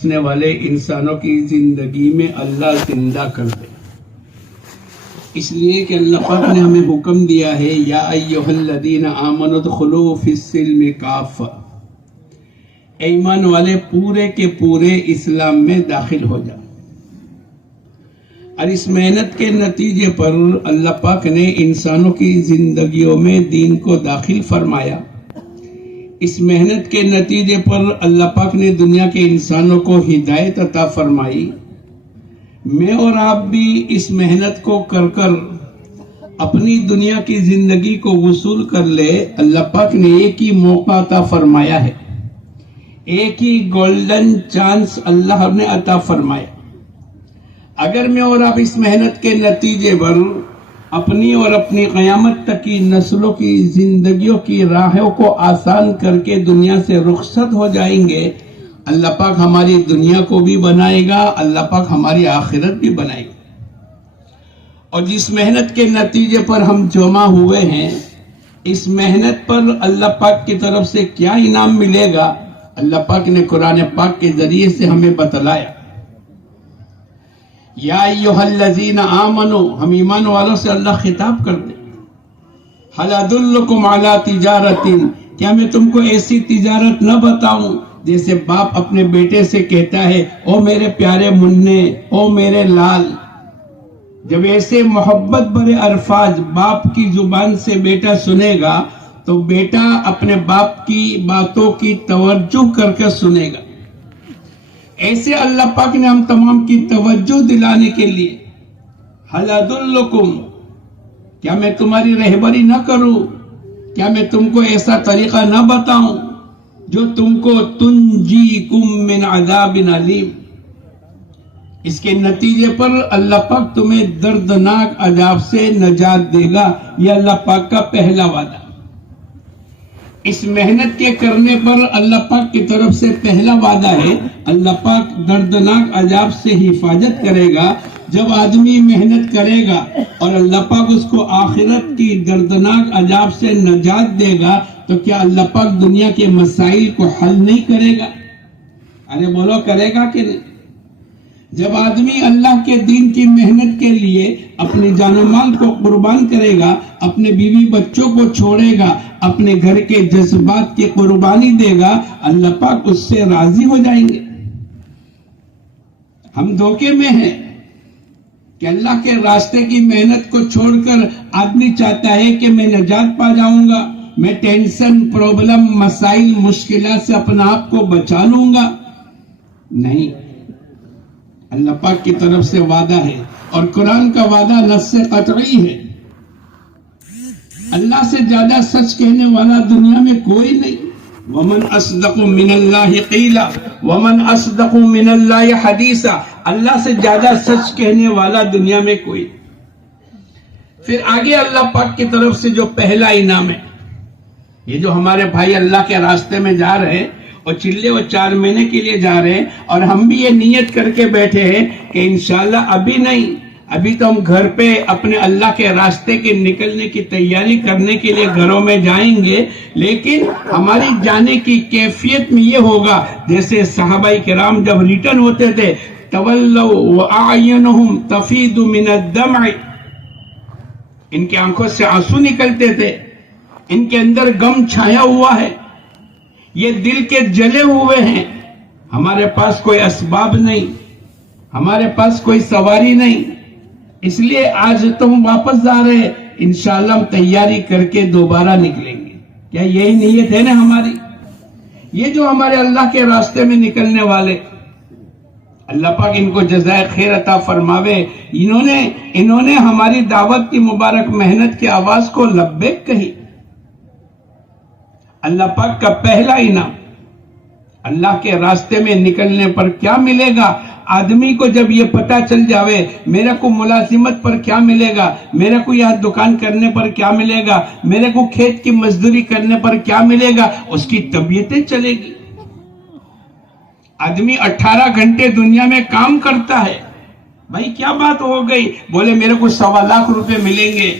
بسنے والے انسانوں کی زندگی میں اللہ زندہ کر دے، اس لیے کہ اللہ پاک نے ہمیں حکم دیا ہے یا ایھا الذین آمنوا ادخلوا فی السلم کافہ، ایمان والے پورے کے پورے اسلام میں داخل ہو جاؤ۔ اور اس محنت کے نتیجے پر اللہ پاک نے انسانوں کی زندگیوں میں دین کو داخل فرمایا۔ اس محنت کے نتیجے پر اللہ پاک نے دنیا کے انسانوں کو ہدایت عطا فرمائی۔ میں اور آپ بھی اس محنت کو کر کر اپنی دنیا کی زندگی کو وصول کر لے۔ اللہ پاک نے ایک ہی موقع عطا فرمایا ہے، ایک ہی گولڈن چانس اللہ نے عطا فرمایا۔ اگر میں اور آپ اس محنت کے نتیجے پر اپنی اور اپنی قیامت تک کی نسلوں کی زندگیوں کی راہوں کو آسان کر کے دنیا سے رخصت ہو جائیں گے، اللہ پاک ہماری دنیا کو بھی بنائے گا، اللہ پاک ہماری آخرت بھی بنائے گا۔ اور جس محنت کے نتیجے پر ہم جمع ہوئے ہیں، اس محنت پر اللہ پاک کی طرف سے کیا انعام ملے گا، اللہ پاک نے قرآن پاک کے ذریعے سے ہمیں بتلایا۔ یا ایھا الذین آمنوا، ہم ایمان والوں سے اللہ خطاب کرتے، ھل ادلکم علی تجارۃ، کیا میں تم کو ایسی تجارت نہ بتاؤں؟ جیسے باپ اپنے بیٹے سے کہتا ہے او میرے پیارے مننے، او میرے لال۔ جب ایسے محبت بھرے الفاظ باپ کی زبان سے بیٹا سنے گا تو بیٹا اپنے باپ کی باتوں کی توجہ کر کے سنے گا۔ ایسے اللہ پاک نے ہم تمام کی توجہ دلانے کے لیے ھل ادلکم، کیا میں تمہاری رہبری نہ کروں؟ کیا میں تم کو ایسا طریقہ نہ بتاؤں جو تم کو تنجیکم من عذاب علیم، اس کے نتیجے پر اللہ پاک تمہیں دردناک عذاب سے نجات دے گا۔ یہ اللہ پاک کا پہلا وعدہ۔ اس محنت کے کرنے پر اللہ پاک کی طرف سے پہلا وعدہ ہے، اللہ پاک دردناک عذاب سے حفاظت کرے گا۔ جب آدمی محنت کرے گا اور اللہ پاک اس کو آخرت کی دردناک عذاب سے نجات دے گا تو کیا اللہ پاک دنیا کے مسائل کو حل نہیں کرے گا؟ ارے بولو، کرے گا کہ نہیں؟ جب آدمی اللہ کے دین کی محنت کے لیے اپنی جان و مال کو قربان کرے گا، اپنے بیوی بچوں کو چھوڑے گا، اپنے گھر کے جذبات کی قربانی دے گا، اللہ پاک اس سے راضی ہو جائیں گے۔ ہم دھوکے میں ہیں کہ اللہ کے راستے کی محنت کو چھوڑ کر آدمی چاہتا ہے کہ میں نجات پا جاؤں گا، میں ٹینشن، پرابلم، مسائل، مشکلات سے اپنا آپ کو بچا لوں گا۔ نہیں، اللہ پاک کی طرف سے وعدہ ہے، اور قرآن کا وعدہ نص قطعی ہے۔ اللہ سے زیادہ سچ کہنے والا دنیا میں کوئی نہیں۔ وَمَنْ أَصْدَقُ مِنَ اللَّهِ قِيلًا وَمَنْ أَصْدَقُ مِنَ اللَّهِ حَدِيثًا، اللہ سے زیادہ سچ کہنے والا دنیا میں کوئی۔ پھر آگے اللہ پاک کی طرف سے جو پہلا انعام ہے، یہ جو ہمارے بھائی اللہ کے راستے میں جا رہے ہیں اور چلے اور 4 مہینے کے لیے جا رہے ہیں، اور ہم بھی یہ نیت کر کے بیٹھے ہیں کہ انشاءاللہ ابھی نہیں، ابھی تو ہم گھر پہ اپنے اللہ کے راستے کے نکلنے کی تیاری کرنے کے لیے گھروں میں جائیں گے، لیکن ہماری جانے کی کیفیت میں یہ ہوگا جیسے صحابہ کرام جب ریٹرن ہوتے تھے، تولوا واعینہم تفیض من الدمع، ان کی آنکھوں سے آنسو نکلتے تھے، ان کے اندر غم چھایا ہوا ہے، یہ دل کے جلے ہوئے ہیں۔ ہمارے پاس کوئی اسباب نہیں، ہمارے پاس کوئی سواری نہیں، اس لیے آج تو ہم واپس جا رہے ہیں، انشاءاللہ ہم تیاری کر کے دوبارہ نکلیں گے۔ کیا یہی نیت ہے نا ہماری؟ یہ جو ہمارے اللہ کے راستے میں نکلنے والے، اللہ پاک ان کو جزائے خیر عطا فرماوے، انہوں نے ہماری دعوت کی مبارک محنت کی آواز کو لبیک کہی۔ اللہ پاک کا پہلا انعام، اللہ کے راستے میں نکلنے پر کیا ملے گا؟ آدمی کو جب یہ پتا چل جاوے میرے کو ملازمت پر کیا ملے گا، میرے کو یہاں دکان کرنے پر کیا ملے گا، میرے کو کھیت کی مزدوری کرنے پر کیا ملے گا، اس کی طبیعتیں چلے گی۔ آدمی 18 گھنٹے دنیا میں کام کرتا ہے، بھائی کیا بات ہو گئی؟ بولے میرے کو 1.25 لاکھ روپے ملیں گے۔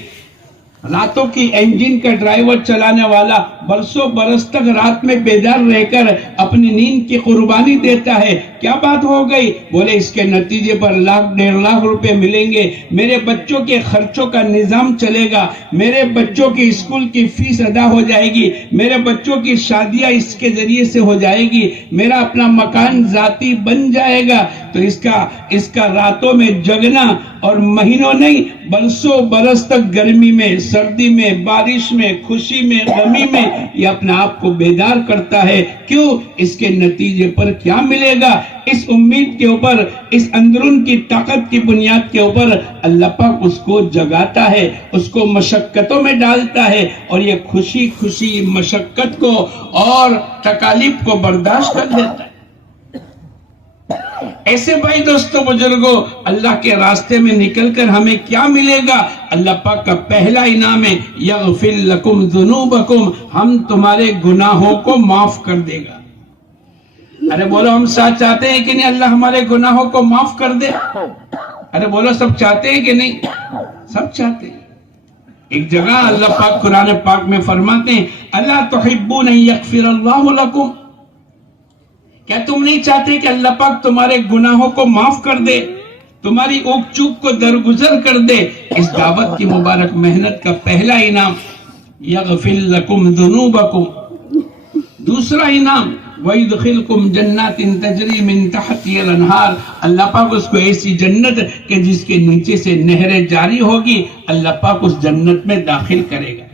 راتوں کی انجن کا ڈرائیور چلانے والا برسوں برس تک رات میں بیدار رہ کر اپنی نیند کی قربانی دیتا ہے، کیا بات ہو گئی؟ بولے اس کے نتیجے پر 1,00,000 روپے ملیں گے، میرے بچوں کے خرچوں کا نظام چلے گا، میرے بچوں کی اسکول کی فیس ادا ہو جائے گی، میرے بچوں کی شادیاں اس کے ذریعے سے ہو جائے گی، میرا اپنا مکان ذاتی بن جائے گا۔ تو اس کا راتوں میں جگنا اور مہینوں نہیں برسوں برس تک گرمی میں، سردی میں، بارش میں، خوشی میں، غمی میں یہ اپنے آپ کو بیدار کرتا ہے۔ کیوں؟ اس کے نتیجے پر کیا ملے گا؟ اس امید کے اوپر، اس اندرون کی طاقت کی بنیاد کے اوپر اللہ پاک اس کو جگاتا ہے، اس کو مشقتوں میں ڈالتا ہے، اور یہ خوشی خوشی مشقت کو اور تکالیف کو برداشت کر لیتا ہے۔ ایسے بھائی دوستوں بزرگوں، اللہ کے راستے میں نکل کر ہمیں کیا ملے گا؟ اللہ پاک کا پہلا انعام ہے یغفر لکم ذنوبکم، ہم تمہارے گناہوں کو معاف کر دے گا۔ ارے بولو ہم ساتھ چاہتے ہیں کہ نہیں اللہ ہمارے گناہوں کو معاف کر دے؟ ارے بولو سب چاہتے ہیں کہ نہیں؟ سب چاہتے ہیں۔ ایک جگہ اللہ پاک قرآن پاک میں فرماتے ہیں الا تحبون ان یغفر اللہ لکم، کیا تم نہیں چاہتے کہ اللہ پاک تمہارے گناہوں کو معاف کر دے، تمہاری اوک چوک کو درگزر کر دے؟ اس دعوت کی مبارک محنت کا پہلا انعام یغفر لکم ذنوبکم۔ دوسرا انعام وَيُدْخِلْكُمْ جَنَّاتٍ تَجْرِي مِن تَحْتِهَا الْأَنْهَارُ، اللہ پاک اس کو ایسی جنت کہ جس کے نیچے سے نہریں جاری ہوگی، اللہ پاک اس جنت میں داخل کرے گا۔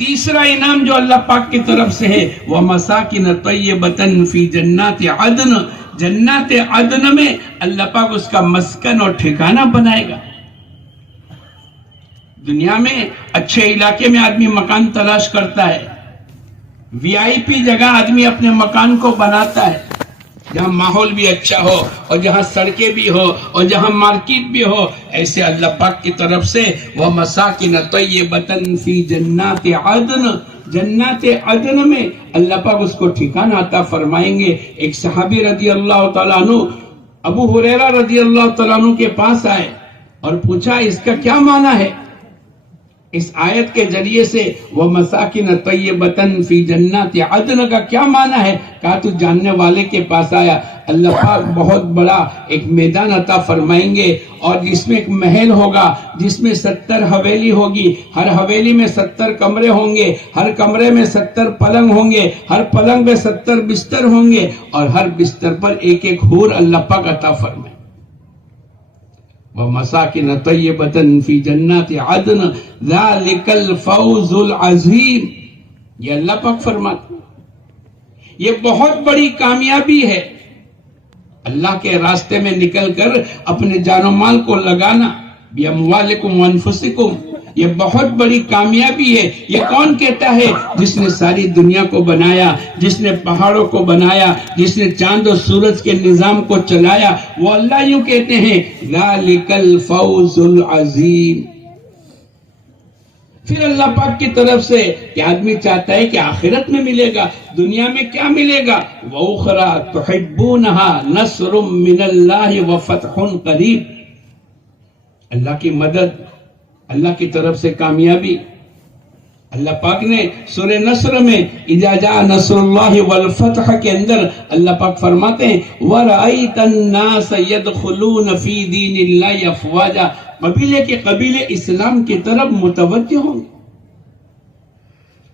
تیسرا انعام جو اللہ پاک کی طرف سے ہے وَمَسَاكِنَ طَيِّبَةً فِي جَنَّاتِ عَدْنٍ، جنات عدن میں اللہ پاک اس کا مسکن اور ٹھکانہ بنائے گا۔ دنیا میں اچھے علاقے میں آدمی مکان تلاش کرتا ہے، وی آئی پی جگہ آدمی اپنے مکان کو بناتا ہے، جہاں ماحول بھی اچھا ہو اور جہاں سڑکیں بھی ہو اور جہاں مارکیٹ بھی ہو۔ ایسے اللہ پاک کی طرف سے وَمَسَاكِنَ طَيِّبَةً فِي جَنَّاتِ عَدْنٍ، جنات عدن میں اللہ پاک اس کو ٹھکانہ عطا فرمائیں گے۔ ایک صحابی رضی اللہ تعالیٰ عنہ ابو ہریرہ رضی اللہ تعالیٰ عنہ کے پاس آئے اور پوچھا اس کا کیا معنی ہے؟ اس آیت کے ذریعے سے وَمَسَاكِنَ طَيِّبَةً فِي جَنَّاتِ عَدْنٍ کا کیا معنی ہے؟ کہا تو جاننے والے کے پاس آیا، اللہ پاک بہت بڑا ایک میدان عطا فرمائیں گے اور جس میں ایک محل ہوگا، جس میں 70 حویلی ہوگی، ہر حویلی میں 70 کمرے ہوں گے، ہر کمرے میں 70 پلنگ ہوں گے، ہر پلنگ میں 70 بستر ہوں گے، اور ہر بستر پر ایک ایک حور اللہ پاک عطا فرمائیں۔ وَمَسَاكِنَ طَيِّبَةً فِي جَنَّاتِ عَدْنٍ ذَلِكَ الْفَوْزُ الْعَظِيمُ، یہ اللہ پاک فرماتے یہ بہت بڑی کامیابی ہے۔ اللہ کے راستے میں نکل کر اپنے جان و مال کو لگانا، بِأَمْوَالِكُمْ وَأَنفُسِكُمْ، یہ بہت بڑی کامیابی ہے۔ یہ کون کہتا ہے؟ جس نے ساری دنیا کو بنایا، جس نے پہاڑوں کو بنایا، جس نے چاند و سورج کے نظام کو چلایا، وہ اللہ یوں کہتے ہیں ذَلِكَ الْفَوْزُ الْعَظِيمُ۔ پھر اللہ پاک کی طرف سے کہ آدمی چاہتا ہے کہ آخرت میں ملے گا، دنیا میں کیا ملے گا؟ وَأُخْرَى تُحِبُّونَهَا نَصْرٌ مِّنَ اللَّهِ وَفَتْحٌ قَرِيبٌ، اللہ کی مدد، اللہ کی طرف سے کامیابی۔ اللہ پاک نے سورہ نصر میں اذا جاء نصر اللہ والفتح کے اندر اللہ پاک فرماتے ہیں وَرَأَيْتَ النَّاسَ يَدْخُلُونَ فِي دِينِ اللَّهِ أَفْوَاجًا، قبیلے کے قبیلے اسلام کی طرف متوجہ ہوں گے۔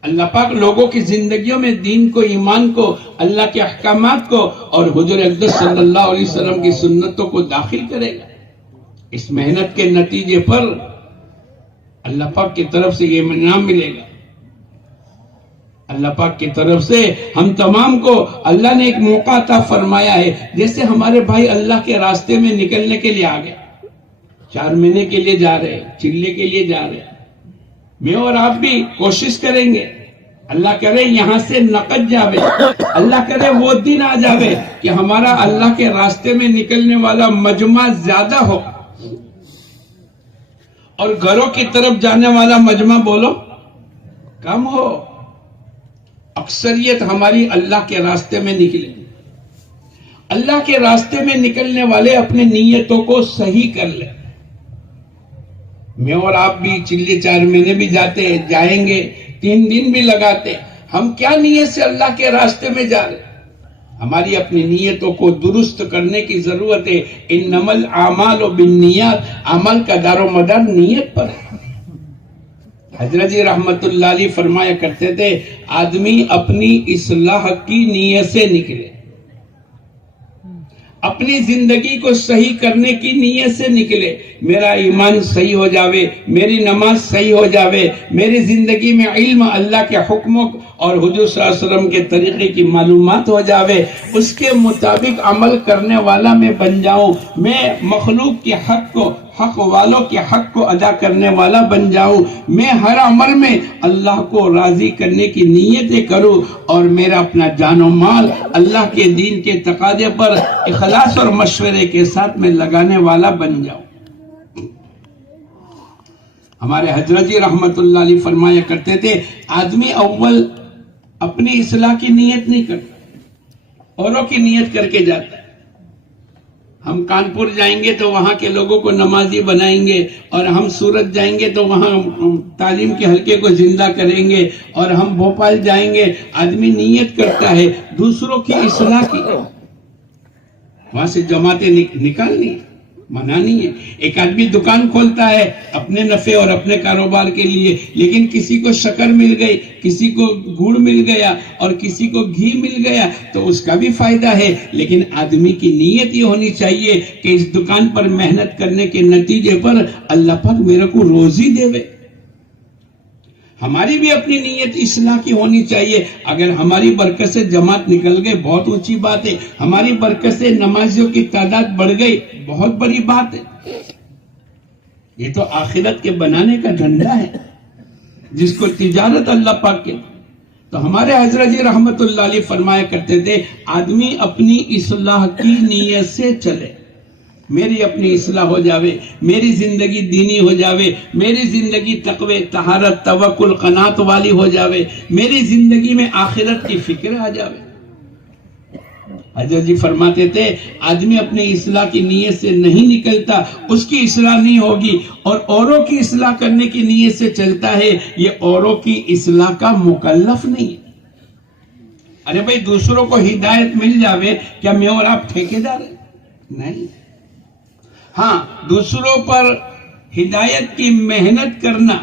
اللہ پاک لوگوں کی زندگیوں میں دین کو، ایمان کو، اللہ کے احکامات کو اور حضور اقدس صلی اللہ علیہ وسلم کی سنتوں کو داخل کرے گا۔ اس محنت کے نتیجے پر اللہ پاک کی طرف سے یہ انعام ملے گا۔ اللہ پاک کی طرف سے ہم تمام کو اللہ نے ایک موقع عطا فرمایا ہے۔ جیسے ہمارے بھائی اللہ کے راستے میں نکلنے کے لیے آگئے، 4 مہینے کے لیے جا رہے، چلے کے لیے جا رہے، میں اور آپ بھی کوشش کریں گے، اللہ کرے یہاں سے نقد جاوے، اللہ کرے وہ دن آ جاوے کہ ہمارا اللہ کے راستے میں نکلنے والا مجمع زیادہ ہو اور گھروں کی طرف جانے والا مجمع بولو کم ہو۔ اکثریت ہماری اللہ کے راستے میں نکلے۔ اللہ کے راستے میں نکلنے والے اپنے نیتوں کو صحیح کر لیں۔ میں اور آپ بھی چلے 4 مہینے بھی جاتے، جائیں گے، 3 دن بھی لگاتے، ہم کیا نیت سے اللہ کے راستے میں جا رہے؟ ہماری اپنی نیتوں کو درست کرنے کی ضرورت ہے. انما الاعمال بالنیات، عمل کا دار و مدار نیت پر ہے. حضرت جی رحمت اللہ علیہ فرمایا کرتے تھے آدمی اپنی اصلاح کی نیت سے نکلے، اپنی زندگی کو صحیح کرنے کی نیت سے نکلے. میرا ایمان صحیح ہو جاوے، میری نماز صحیح ہو جاوے، میری زندگی میں علم، اللہ کے حکموں اور حضور صلی اللہ علیہ وسلم کے طریقے کی معلومات ہو جاوے، اس کے مطابق عمل کرنے والا میں بن جاؤں، میں مخلوق کے حق کو، حق والوں کے حق کو ادا کرنے والا بن جاؤں، میں ہر عمل میں اللہ کو راضی کرنے کی نیتیں کروں، اور میرا اپنا جان و مال اللہ کے دین کے تقاضے پر اخلاص اور مشورے کے ساتھ میں لگانے والا بن جاؤں. ہمارے حضرت جی رحمت اللہ علیہ فرمایا کرتے تھے آدمی اول اپنی اصلاح کی نیت نہیں کرتا، اوروں کی نیت کر کے جاتا ہے. ہم کانپور جائیں گے تو وہاں کے لوگوں کو نمازی بنائیں گے، اور ہم سورت جائیں گے تو وہاں تعلیم کے حلقے کو زندہ کریں گے، اور ہم بھوپال جائیں گے. آدمی نیت کرتا ہے دوسروں کی اصلاح کی، وہاں سے جماعتیں نکالنی، منانی ہے. ایک آدمی دکان کھولتا ہے اپنے نفع اور اپنے کاروبار کے لیے، لیکن کسی کو شکر مل گئی، کسی کو گڑ مل گیا، اور کسی کو گھی مل گیا تو اس کا بھی فائدہ ہے. لیکن آدمی کی نیت یہ ہونی چاہیے کہ اس دکان پر محنت کرنے کے نتیجے پر اللہ پاک میرے کو روزی دے. ہماری بھی اپنی نیت اصلاح کی ہونی چاہیے. اگر ہماری برکت سے جماعت نکل گئے بہت اونچی بات ہے، ہماری برکت سے نمازیوں کی تعداد بڑھ گئی بہت بڑی بات ہے. یہ تو آخرت کے بنانے کا دھندا ہے جس کو تجارت اللہ پاک کے. تو ہمارے حضرت جی رحمت اللہ علیہ فرمایا کرتے تھے آدمی اپنی اصلاح کی نیت سے چلے. میری اپنی اصلاح ہو جاوے، میری زندگی دینی ہو جاوے، میری زندگی تقوی، طہارت، توکل، قناعت والی ہو جاوے، میری زندگی میں آخرت کی فکر آ جاوے. حضرت جی فرماتے تھے آدمی اپنی اصلاح کی نیت سے نہیں نکلتا، اس کی اصلاح نہیں ہوگی. اور اوروں کی اصلاح کرنے کی نیت سے چلتا ہے، یہ اوروں کی اصلاح کا مکلف نہیں ہے. ارے بھائی دوسروں کو ہدایت مل جاوے، کیا میں اور آپ ٹھیکیدار ہیں؟ نہیں. ہاں دوسروں پر ہدایت کی محنت کرنا،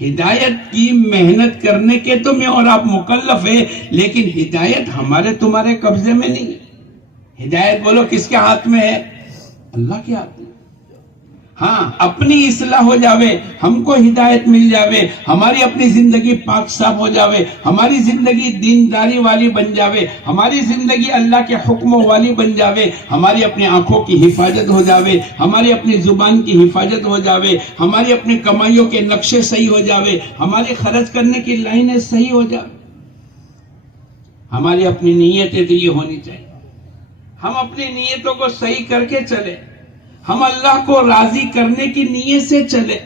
ہدایت کی محنت کرنے کے تو میں اور آپ مکلف ہے، لیکن ہدایت ہمارے تمہارے قبضے میں نہیں ہے. ہدایت بولو کس کے ہاتھ میں ہے؟ اللہ کے ہاتھ میں. ہاں اپنی اصلاح ہو جاوے، ہم کو ہدایت مل جاوے، ہماری اپنی زندگی پاک صاف ہو جاوے، ہماری زندگی دینداری والی بن جاوے، ہماری زندگی اللہ کے حکموں والی بن جاوے، ہماری اپنی آنکھوں کی حفاظت ہو جاوے، ہماری اپنی زبان کی حفاظت ہو جاوے، ہماری اپنی کمائیوں کے نقشے صحیح ہو جاوے، ہماری خرچ کرنے کی لائنیں صحیح ہو جاوے. ہماری اپنی نیتیں تو یہ ہونی چاہیے، ہم اپنی نیتوں کو صحیح کر کے چلے، ہم اللہ کو راضی کرنے کی نیت سے چلے.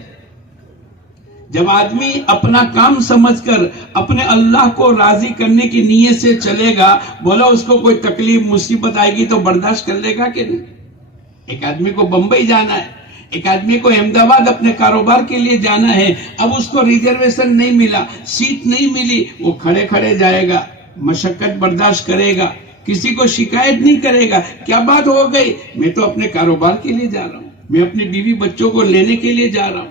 جب آدمی اپنا کام سمجھ کر اپنے اللہ کو راضی کرنے کی نیت سے چلے گا، بولا اس کو کوئی تکلیف مصیبت آئے گی تو برداشت کر لے گا کہ نہیں. ایک آدمی کو بمبئی جانا ہے، ایک آدمی کو احمد آباد اپنے کاروبار کے لیے جانا ہے، اب اس کو ریزرویشن نہیں ملا، سیٹ نہیں ملی، وہ کھڑے کھڑے جائے گا، مشقت برداشت کرے گا، کسی کو شکایت نہیں کرے گا. کیا بات ہو گئی؟ میں تو اپنے کاروبار کے لیے جا رہا ہوں، میں اپنی بیوی بچوں کو لینے کے لیے جا رہا ہوں،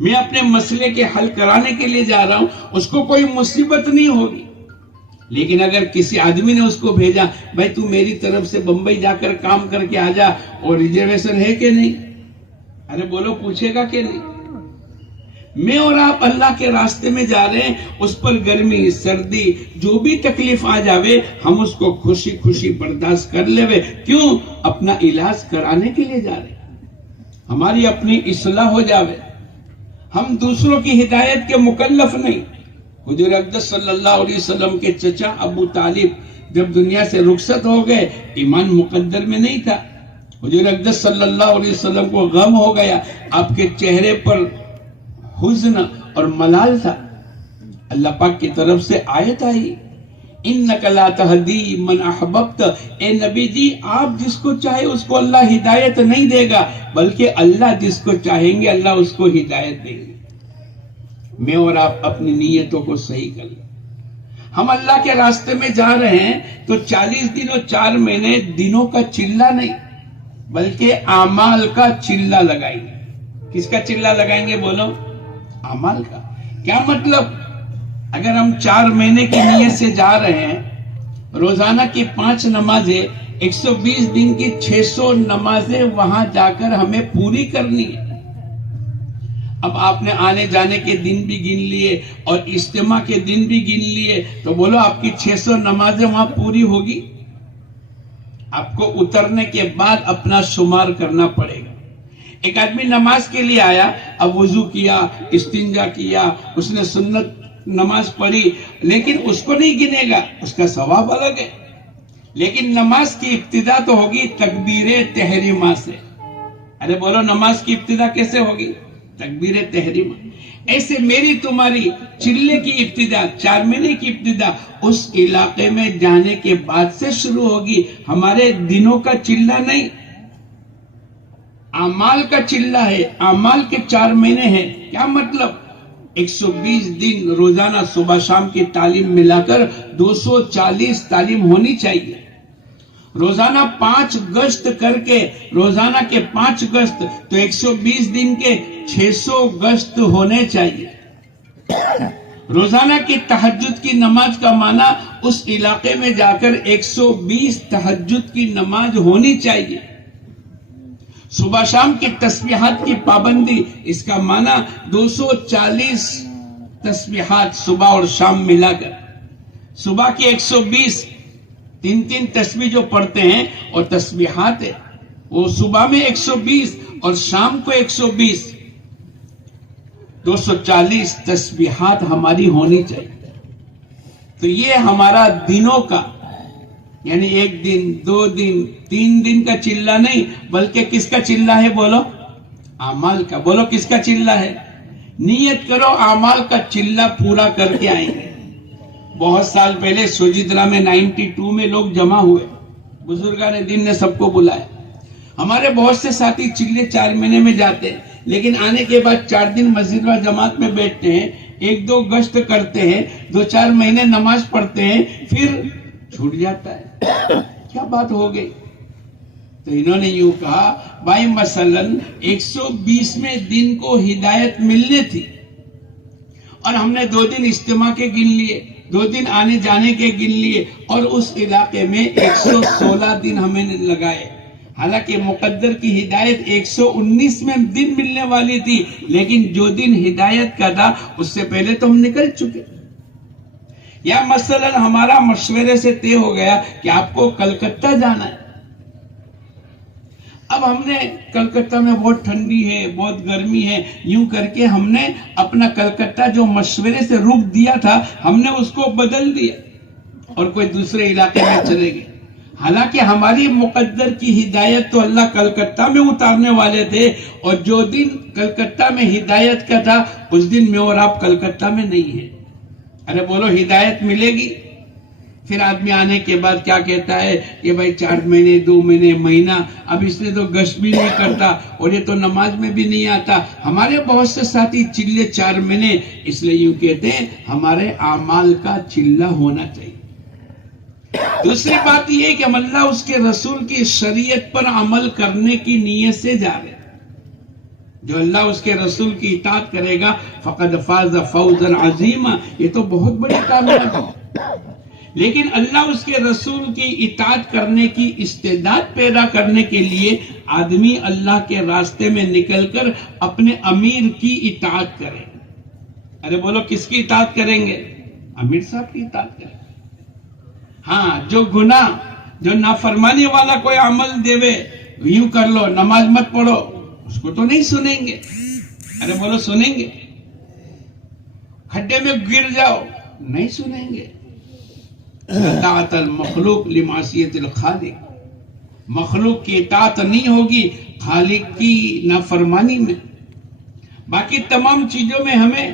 میں اپنے مسئلے کے حل کرانے کے لیے جا رہا ہوں، اس کو کوئی مصیبت نہیں ہوگی. لیکن اگر کسی آدمی نے اس کو بھیجا بھائی تو میری طرف سے بمبئی جا کر کام کر کے آ جا، اور ریزرویشن ہے کہ نہیں؟ ارے بولو پوچھے گا کہ نہیں؟ میں اور آپ اللہ کے راستے میں جا رہے ہیں، اس پر گرمی سردی جو بھی تکلیف آ جاوے ہم اس کو خوشی خوشی برداشت کر لے. کیوں؟ اپنا علاج کرانے کے لیے جا رہے ہیں، ہماری اپنی اصلاح ہو جاوے، ہم دوسروں کی ہدایت کے مکلف نہیں. حضور اقدس صلی اللہ علیہ وسلم کے چچا ابو طالب جب دنیا سے رخصت ہو گئے، ایمان مقدر میں نہیں تھا. حضور اقدس صلی اللہ علیہ وسلم کو غم ہو گیا، آپ کے چہرے پر حزن اور ملال تھا. اللہ پاک کی طرف سے آیت آئی انک لا تہدی من احببت. اے نبی جی آپ جس کو چاہے اس کو اللہ ہدایت نہیں دے گا، بلکہ اللہ جس کو چاہیں گے اللہ اس کو ہدایت دیں گے. میں اور آپ اپنی نیتوں کو صحیح کر لیں. ہم اللہ کے راستے میں جا رہے ہیں تو 40 دن اور 4 مہینے دنوں کا چلہ نہیں بلکہ اعمال کا چلہ لگائیں گے. کس کا چلہ لگائیں گے بولو؟ اعمال کا. کیا مطلب؟ اگر ہم 4 مہینے کی نیت سے جا رہے ہیں، روزانہ کی 5 نمازیں، 120 دن کی 600 نمازیں وہاں جا کر ہمیں پوری کرنی ہے. اب آپ نے آنے جانے کے دن بھی گن لیے اور اجتماع کے دن بھی گن لیے، تو بولو آپ کی 600 نمازیں وہاں پوری ہوگی؟ آپ کو اترنے کے بعد اپنا شمار کرنا پڑے گا. ایک آدمی نماز کے لیے آیا، اب وضو کیا، استنجا کیا، اس نے سنت نماز پڑھی، لیکن اس کو نہیں گنے گا، اس کا ثواب الگ ہے. لیکن نماز کی ابتدا تو ہوگی تکبیر تحریمہ سے. ارے بولو نماز کی ابتدا کیسے ہوگی؟ تکبیر تحریمہ. ایسے میری تمہاری چلے کی ابتدا، 4 مہینے کی ابتدا اس علاقے میں جانے کے بعد سے شروع ہوگی. ہمارے دنوں کا چلہ نہیں، اعمال کا چلہ ہے. اعمال کے 4 مہینے ہیں. کیا مطلب؟ 120 دن روزانہ صبح شام کی تعلیم ملا کر 240 تعلیم ہونی چاہیے. روزانہ 5 گشت کر کے، روزانہ کے 5 گشت تو 120 دن کے 600 گشت ہونے چاہیے. روزانہ کی تہجد کی نماز کا معنی اس علاقے میں جا کر 120 تہجد کی نماز ہونی چاہیے. صبح شام کی تسبیحات کی پابندی، اس کا معنی 240 تسبیحات صبح اور شام ملا کر. صبح کی 120، 3 تسبیح جو پڑھتے ہیں اور تسبیحات ہے، وہ صبح میں 120 اور شام کو 120، 240 تسبیحات ہماری ہونی چاہیے. تو یہ ہمارا دنوں کا، یعنی 1 دن 2 دن 3 دن کا چلہ نہیں، بلکہ کس کا چلہ ہے بولو؟ اعمال کا. بولو کس کا چلہ ہے؟ نیت کرو اعمال کا چلہ پورا کر کے آئیں گے. بہت سال پہلے سوجیدرا میں 92 میں لوگ جمع ہوئے، بزرگان دین نے سب کو بلایا. ہمارے بہت سے ساتھی چلے 4 مہینے میں جاتے ہیں، لیکن آنے کے بعد 4 دن مسجد و جماعت میں بیٹھتے ہیں، 1-2 گشت کرتے ہیں، 2-4 مہینے نماز پڑھتے ہیں، پھر چھوٹ جاتا ہے. کیا بات ہو گئی؟ تو انہوں نے یوں کہا، بھائی مثلاً 120ویں دن کو ہدایت ملنے تھی اور ہم نے 2 دن اجتماع کے گن لیے، 2 دن آنے جانے کے گن لیے، اور اس علاقے میں 116 دن ہمیں لگائے. حالانکہ مقدر کی ہدایت 119ویں دن ملنے والی تھی، لیکن جو دن ہدایت کا تھا اس سے پہلے تو ہم نکل چکے. یا مثلاً ہمارا مشورے سے طے ہو گیا کہ آپ کو کلکتہ جانا ہے. اب ہم نے کلکتہ میں بہت ٹھنڈی ہے، بہت گرمی ہے، یوں کر کے ہم نے اپنا کلکتہ جو مشورے سے رک دیا تھا، ہم نے اس کو بدل دیا اور کوئی دوسرے علاقے میں چلے گئے. حالانکہ ہماری مقدر کی ہدایت تو اللہ کلکتہ میں اتارنے والے تھے، اور جو دن کلکتہ میں ہدایت کا تھا اس دن میں اور آپ کلکتہ میں نہیں ہیں. ارے بولو ہدایت ملے گی؟ پھر آدمی آنے کے بعد کیا کہتا ہے کہ بھائی 4 مہینے 2 مہینے مہینہ، اب اس نے تو گشت بھی نہیں کرتا اور یہ تو نماز میں بھی نہیں آتا. ہمارے بہت سے ساتھی چلے 4 مہینے، اس لیے یوں کہتے ہیں ہمارے اعمال کا چلہ ہونا چاہیے. دوسری بات یہ ہے کہ ہم اللہ اس کے رسول کی شریعت پر عمل کرنے کی نیت سے جا رہے ہیں. جو اللہ اس کے رسول کی اطاعت کرے گا فقد فاز فوزا عظیما، یہ تو بہت بڑی کامیابی ہے. لیکن اللہ اس کے رسول کی اطاعت کرنے کی استعداد پیدا کرنے کے لیے آدمی اللہ کے راستے میں نکل کر اپنے امیر کی اطاعت کرے. ارے بولو کس کی اطاعت کریں گے؟ امیر صاحب کی اطاعت کریں. ہاں، جو گناہ، جو نافرمانی والا کوئی عمل دیوے، یوں کر لو، نماز مت پڑھو، اس کو تو نہیں سنیں گے. ارے بولو سنیں گے؟ کھڈے میں گر جاؤ، نہیں سنیں گے. اطاعت المخلوق لمعصیت الخالق، مخلوق کی اطاعت نہیں ہوگی خالق کی نافرمانی میں. باقی تمام چیزوں میں ہمیں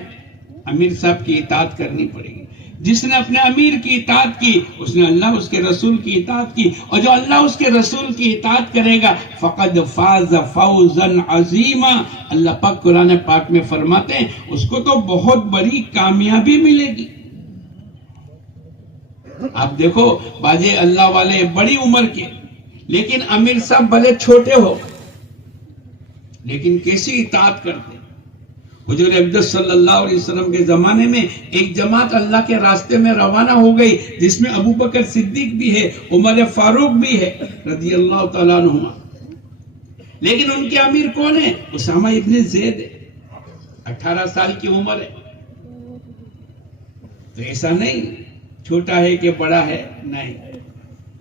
امیر صاحب کی اطاعت کرنی پڑے گی. جس نے اپنے امیر کی اطاعت کی اس نے اللہ اس کے رسول کی اطاعت کی، اور جو اللہ اس کے رسول کی اطاعت کرے گا فقد فاز فوزا عظیما. اللہ پاک قرآن پاک میں فرماتے ہیں اس کو تو بہت بڑی کامیابی ملے گی. آپ دیکھو باجے اللہ والے بڑی عمر کے، لیکن امیر صاحب بھلے چھوٹے ہو لیکن کیسی اطاعت کرتے۔ حضور اقدس صلی اللہ علیہ وسلم کے زمانے میں ایک جماعت اللہ کے راستے میں روانہ ہو گئی جس میں ابو بکر صدیق بھی ہے، عمر فاروق بھی ہے رضی اللہ تعالیٰ عنہما، لیکن ان کے امیر کون ہے؟ اسامہ ابن زید ہے، 18 سال کی عمر ہے۔ تو ایسا نہیں چھوٹا ہے کہ بڑا ہے، نہیں،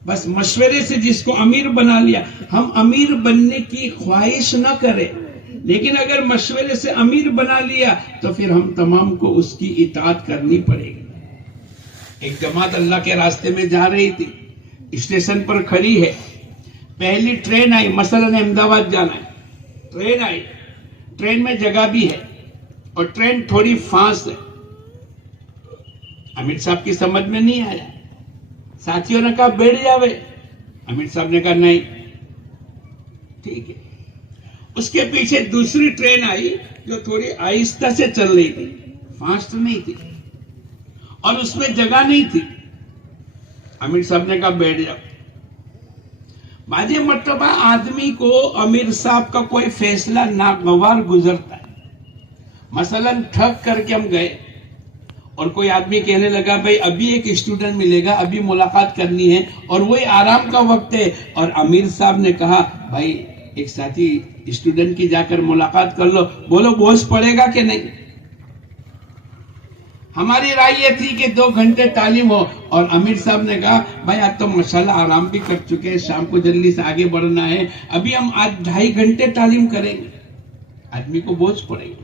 بس مشورے سے جس کو امیر بنا لیا۔ ہم امیر بننے کی خواہش نہ کریں، لیکن اگر مشورے سے امیر بنا لیا تو پھر ہم تمام کو اس کی اطاعت کرنی پڑے گی۔ ایک جماعت اللہ کے راستے میں جا رہی تھی، اسٹیشن پر کھڑی ہے، پہلی ٹرین آئی، مثلا احمد آباد جانا ہے، ٹرین آئی، ٹرین میں جگہ بھی ہے اور ٹرین تھوڑی فاسٹ ہے۔ امیر صاحب کی سمجھ میں نہیں آیا، ساتھیوں نے کہا بیٹھ جاوے، امیر صاحب نے کہا نہیں، ٹھیک ہے۔ اس کے پیچھے دوسری ٹرین آئی جو تھوڑی آہستہ سے چل رہی تھی، فاسٹ نہیں تھی، اور اس میں جگہ نہیں تھی۔ امیر صاحب نے کہا بیٹھ جاؤ۔ بعض مرتبہ آدمی کو امیر صاحب کا کوئی فیصلہ ناگوار گزرتا ہے، مثلا ٹھگ کر کے ہم گئے اور کوئی آدمی کہنے لگا بھائی ابھی ایک اسٹوڈنٹ ملے گا، ابھی ملاقات کرنی ہے، اور وہی آرام کا وقت ہے، اور امیر صاحب نے کہا بھائی ایک ساتھی اسٹوڈنٹ کی جا کر ملاقات کر لو، بولو بوجھ پڑے گا کہ نہیں؟ ہماری رائے یہ تھی کہ 2 گھنٹے تعلیم ہو، اور امیر صاحب نے کہا بھائی آج تو ماشاءاللہ آرام بھی کر چکے ہیں، شام کو جلدی سے آگے بڑھنا ہے، ابھی ہم آج 2.5 گھنٹے تعلیم کریں گے، آدمی کو بوجھ پڑے گا۔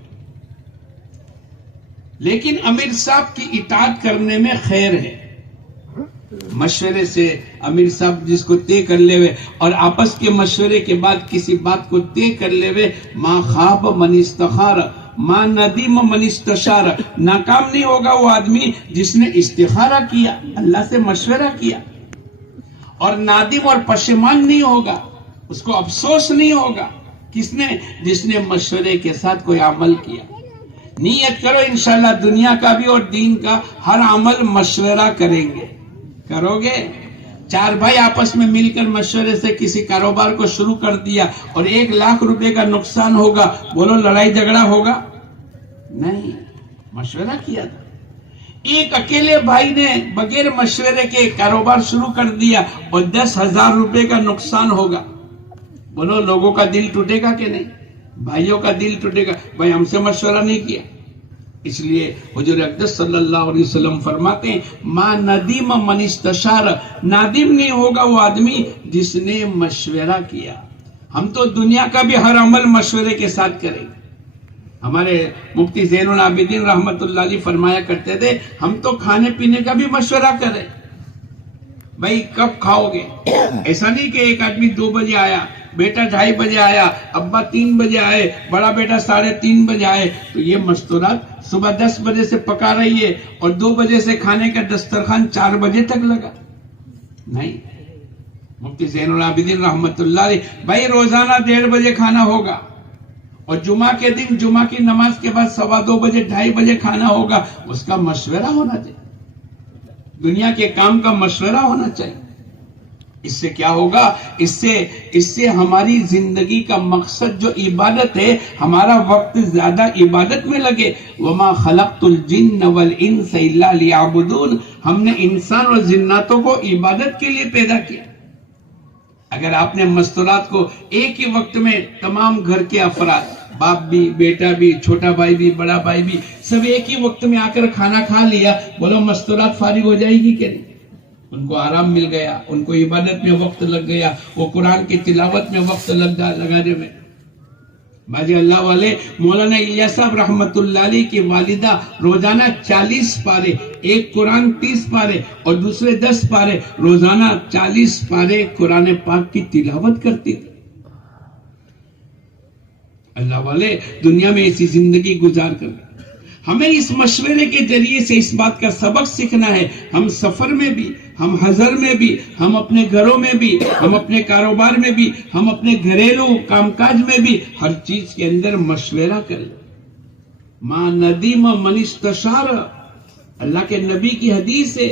لیکن امیر صاحب کی اطاعت کرنے میں خیر ہے، مشورے سے امیر صاحب جس کو طے کر لے ہوئے، اور آپس کے مشورے کے بعد کسی بات کو طے کر لے ہوئے، ما خاب من استخار ما ندیم من استشار، ناکام نہیں ہوگا وہ آدمی جس نے استخارہ کیا، اللہ سے مشورہ کیا، اور نادم اور پشیمان نہیں ہوگا، اس کو افسوس نہیں ہوگا، کس نے؟ جس نے مشورے کے ساتھ کوئی عمل کیا۔ نیت کرو انشاءاللہ دنیا کا بھی اور دین کا ہر عمل مشورہ کریں گے، کرو گے؟ 4 بھائی آپس میں مل کر مشورے سے کسی کاروبار کو شروع کر دیا اور 1 لاکھ روپے کا نقصان ہوگا، بولو لڑائی جھگڑا ہوگا؟ نہیں، مشورہ کیا تھا۔ ایک اکیلے بھائی نے بغیر مشورے کے کاروبار شروع کر دیا اور 10,000 روپے کا نقصان ہوگا، بولو لوگوں کا دل ٹوٹے گا کہ نہیں؟ بھائیوں کا دل ٹوٹے گا، بھائی ہم سے مشورہ نہیں کیا۔ اس لیے حضور اقدس صلی اللہ علیہ وسلم فرماتے ہیں ما ندیم من استشار، نادم نہیں ہوگا وہ آدمی جس نے مشورہ کیا۔ ہم تو دنیا کا بھی ہر عمل مشورے کے ساتھ کریں گے۔ ہمارے مفتی زین العابدین رحمت اللہ علیہ فرمایا کرتے تھے ہم تو کھانے پینے کا بھی مشورہ کریں، بھائی کب کھاؤ گے؟ ایسا نہیں کہ ایک آدمی 2 بجے آیا، بیٹا 2:30 بجے آیا، ابا 3 بجے آئے، بڑا بیٹا 3:30 بجے آئے، تو یہ مستورات صبح 10 بجے سے پکا رہی ہے اور 2 بجے سے کھانے کا دسترخوان 4 بجے تک لگا، نہیں۔ مفتی زین العابدین رحمت اللہ علیہ بھائی روزانہ 1:30 بجے کھانا ہوگا، اور جمعہ کے دن جمعہ کی نماز کے بعد 2:15 بجے 2:30 بجے کھانا ہوگا، اس کا مشورہ ہونا چاہیے، دنیا کے کام کا مشورہ ہونا چاہیے۔ اس سے کیا ہوگا؟ اس سے ہماری زندگی کا مقصد جو عبادت ہے، ہمارا وقت زیادہ عبادت میں لگے۔ وَمَا خَلَقْتُ الْجِنَّ وَالْإِنسَ إِلَّا لِيَعْبُدُونَ، ہم نے انسان اور جناتوں کو عبادت کے لیے پیدا کیا۔ اگر آپ نے مستورات کو ایک ہی وقت میں تمام گھر کے افراد، باپ بھی، بیٹا بھی، چھوٹا بھائی بھی، بڑا بھائی بھی، سب ایک ہی وقت میں آ کر کھانا کھا لیا، بولو مستورات فارغ ہو جائے گی کہ نہیں؟ ان کو آرام مل گیا، ان کو عبادت میں وقت لگ گیا، وہ قرآن کی تلاوت میں وقت لگانے میں۔ باجی اللہ والے مولانا الیاس صاحب رحمت اللہ علیہ کی والدہ روزانہ 40 پارے، ایک قرآن 30 پارے اور دوسرے 10 پارے، روزانہ 40 پارے قرآن پاک کی تلاوت کرتی تھی۔ اللہ والے دنیا میں ایسی زندگی گزار کر گئے۔ ہمیں اس مشورے کے ذریعے سے اس بات کا سبق سیکھنا ہے، ہم سفر میں بھی، ہم حضر میں بھی، ہم اپنے گھروں میں بھی، ہم اپنے کاروبار میں بھی، ہم اپنے گھریلو کام کاج میں بھی، ہر چیز کے اندر مشورہ کریں۔ ما ندیم من استشار، اللہ کے نبی کی حدیث ہے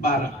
12।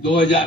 2000,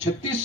36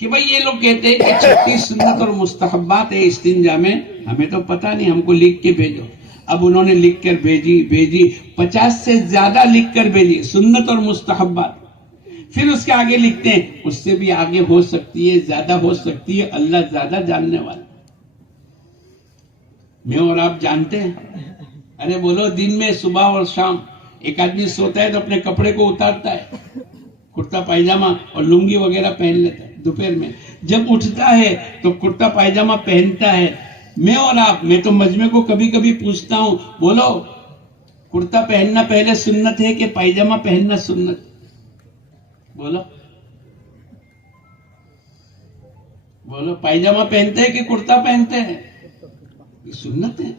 کہ بھئی یہ لوگ کہتے ہیں کہ 36 سنت اور مستحبات ہے استنجا میں، ہمیں تو پتہ نہیں، ہم کو لکھ کے بھیجو۔ اب انہوں نے لکھ کر بھیجی 50 سے زیادہ لکھ کر بھیجی سنت اور مستحبات۔ پھر اس کے آگے لکھتے ہیں اس سے بھی آگے ہو سکتی ہے، زیادہ ہو سکتی ہے، اللہ زیادہ جاننے والا۔ میں اور آپ جانتے ہیں؟ ارے بولو، دن میں صبح اور شام ایک آدمی سوتا ہے تو اپنے کپڑے کو اتارتا ہے، کرتا پائجامہ اور لنگی وغیرہ پہن لیتا ہے دوپہر میں، جب اٹھتا ہے تو کرتا پائجامہ پہنتا ہے۔ میں اور آپ، میں تو مجمع کو کبھی کبھی پوچھتا ہوں، بولو کرتا پہننا پہلے سنت ہے کہ پائجامہ پہننا سنت؟ بولو بولو، پائجامہ پہنتے ہیں کہ کرتا پہنتے ہیں؟ یہ سنت ہے۔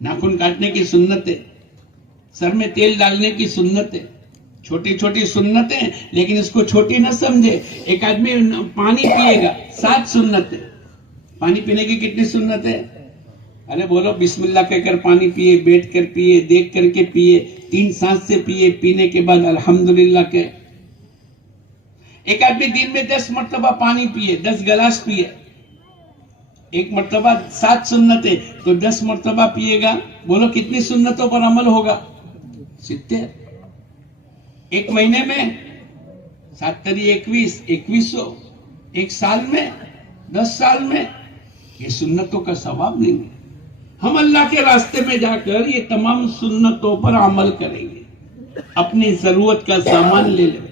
ناخن کاٹنے کی سنت ہے، سر میں تیل ڈالنے کی سنت ہے، چھوٹی چھوٹی سنتیں، لیکن اس کو چھوٹی نہ سمجھے۔ ایک آدمی پانی پیے گا، 7 سنت ہے۔ پانی پینے کی کتنی سنت ہے؟ ارے بولو، بسم اللہ کہہ کر پانی پیے، بیٹھ کر پیے، دیکھ کر کے پیے، 3 سانس سے پیے، پینے کے بعد الحمدللہ کہے۔ ایک آدمی دن میں 10 مرتبہ پانی پیے، 10 گلاس پیے، ایک مرتبہ 7 سنت ہے تو 10 مرتبہ پیے گا، بولو کتنی سنتوں پر عمل ہوگا؟ 70۔ ایک مہینے میں 7 تری 21، 2100، ایک سال میں 10 سال میں، یہ سنتوں کا ثواب نہیں ہے۔ ہم اللہ کے راستے میں جا کر یہ تمام سنتوں پر عمل کریں گے، اپنی ضرورت کا سامان لے لیں۔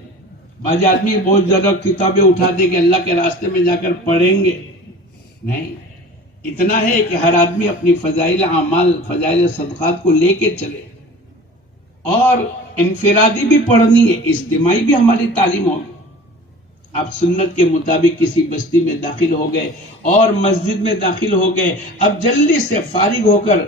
بعض آدمی بہت زیادہ کتابیں اٹھا دے کہ اللہ کے راستے میں جا کر پڑھیں گے، نہیں، اتنا ہے کہ ہر آدمی اپنی فضائل اعمال، فضائل صدقات کو لے کے چلے، اور انفرادی بھی پڑھنی ہے، اجتماعی بھی ہماری تعلیم ہوگی۔ آپ سنت کے مطابق کسی بستی میں داخل ہو گئے اور مسجد میں داخل ہو گئے، اب جلدی سے فارغ ہو کر،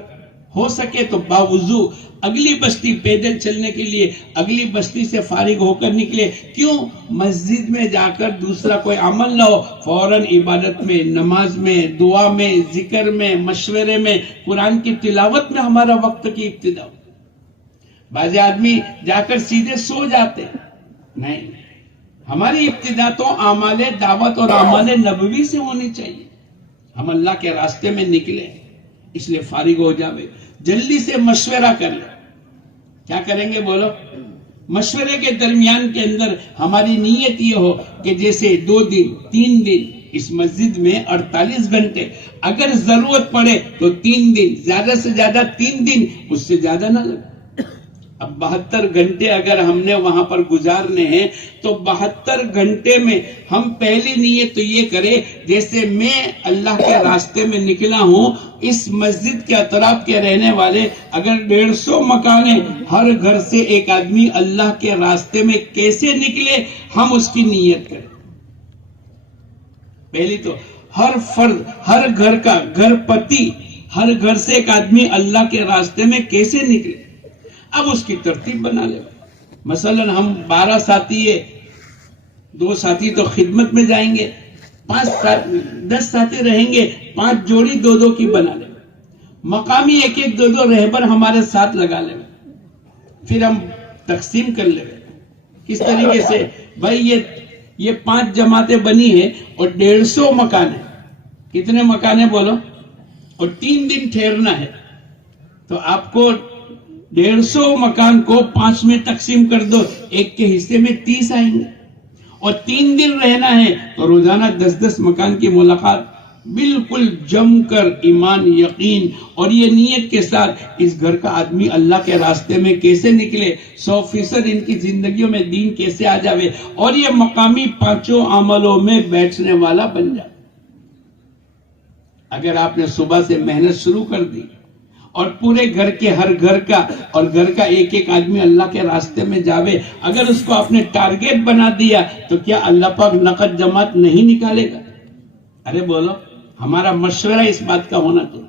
ہو سکے تو باوضو اگلی بستی پیدل چلنے کے لیے اگلی بستی سے فارغ ہو کر نکلے۔ کیوں؟ مسجد میں جا کر دوسرا کوئی عمل نہ ہو، فوراً عبادت میں، نماز میں، دعا میں، ذکر میں، مشورے میں، قرآن کی تلاوت میں ہمارا وقت کی ابتدا ہو۔ بعض آدمی جا کر سیدھے سو جاتے، نہیں، ہماری ابتدا تو اعمال دعوت اور اعمال نبوی سے ہونی چاہیے۔ ہم اللہ کے راستے میں نکلے، اس لیے فارغ ہو جاوے، جلدی سے مشورہ کر لیں۔ کیا کریں گے بولو؟ مشورے کے درمیان کے اندر ہماری نیت یہ ہو کہ جیسے 2 دن 3 دن اس مسجد میں 48 گھنٹے، اگر ضرورت پڑے تو 3 دن، زیادہ سے زیادہ 3 دن، اس سے زیادہ نہ لگے۔ اب 72 گھنٹے اگر ہم نے وہاں پر گزارنے ہیں تو 72 گھنٹے میں ہم پہلی نیت تو یہ کرے، جیسے میں اللہ کے راستے میں نکلا ہوں، اس مسجد کے اطراف کے رہنے والے اگر 150 مکان ہیں، ہر گھر سے ایک آدمی اللہ کے راستے میں کیسے نکلے، ہم اس کی نیت کریں۔ پہلی تو ہر فرد، ہر گھر کا گھر پتی، ہر گھر سے ایک آدمی اللہ کے راستے میں کیسے نکلے، اب اس کی ترتیب بنا لے۔ مثلا ہم 12 ساتھی ہیں، 2 ساتھی تو خدمت میں جائیں گے، 10 ساتھی رہیں گے، 5 جوڑی 2 کی بنا لیں، مقامی 1 2 رہبر ہمارے ساتھ لگا لیں، پھر ہم تقسیم کر لیں۔ کس طریقے سے؟ بھائی یہ 5 جماعتیں بنی ہیں اور 150 مکان ہیں، کتنے مکان ہیں بولو، اور 3 دن ٹھہرنا ہے، تو آپ کو 150 مکان کو 5 میں تقسیم کر دو، ایک کے حصے میں 30 آئیں گے، اور 3 دن رہنا ہے تو روزانہ 10 مکان کی ملاقات، بالکل جم کر ایمان، یقین اور یہ نیت کے ساتھ اس گھر کا آدمی اللہ کے راستے میں کیسے نکلے، 100% ان کی زندگیوں میں دین کیسے آ جاوے، اور یہ مقامی 5 عملوں میں بیٹھنے والا بن جائے۔ اگر آپ نے صبح سے محنت شروع کر دی اور پورے گھر کے ہر گھر کا اور گھر کا ایک آدمی اللہ کے راستے میں جاوے، اگر اس کو آپ نے ٹارگیٹ بنا دیا تو کیا اللہ پاک نقد جماعت نہیں نکالے گا؟ ارے بولو، ہمارا مشورہ اس بات کا ہونا چاہیے۔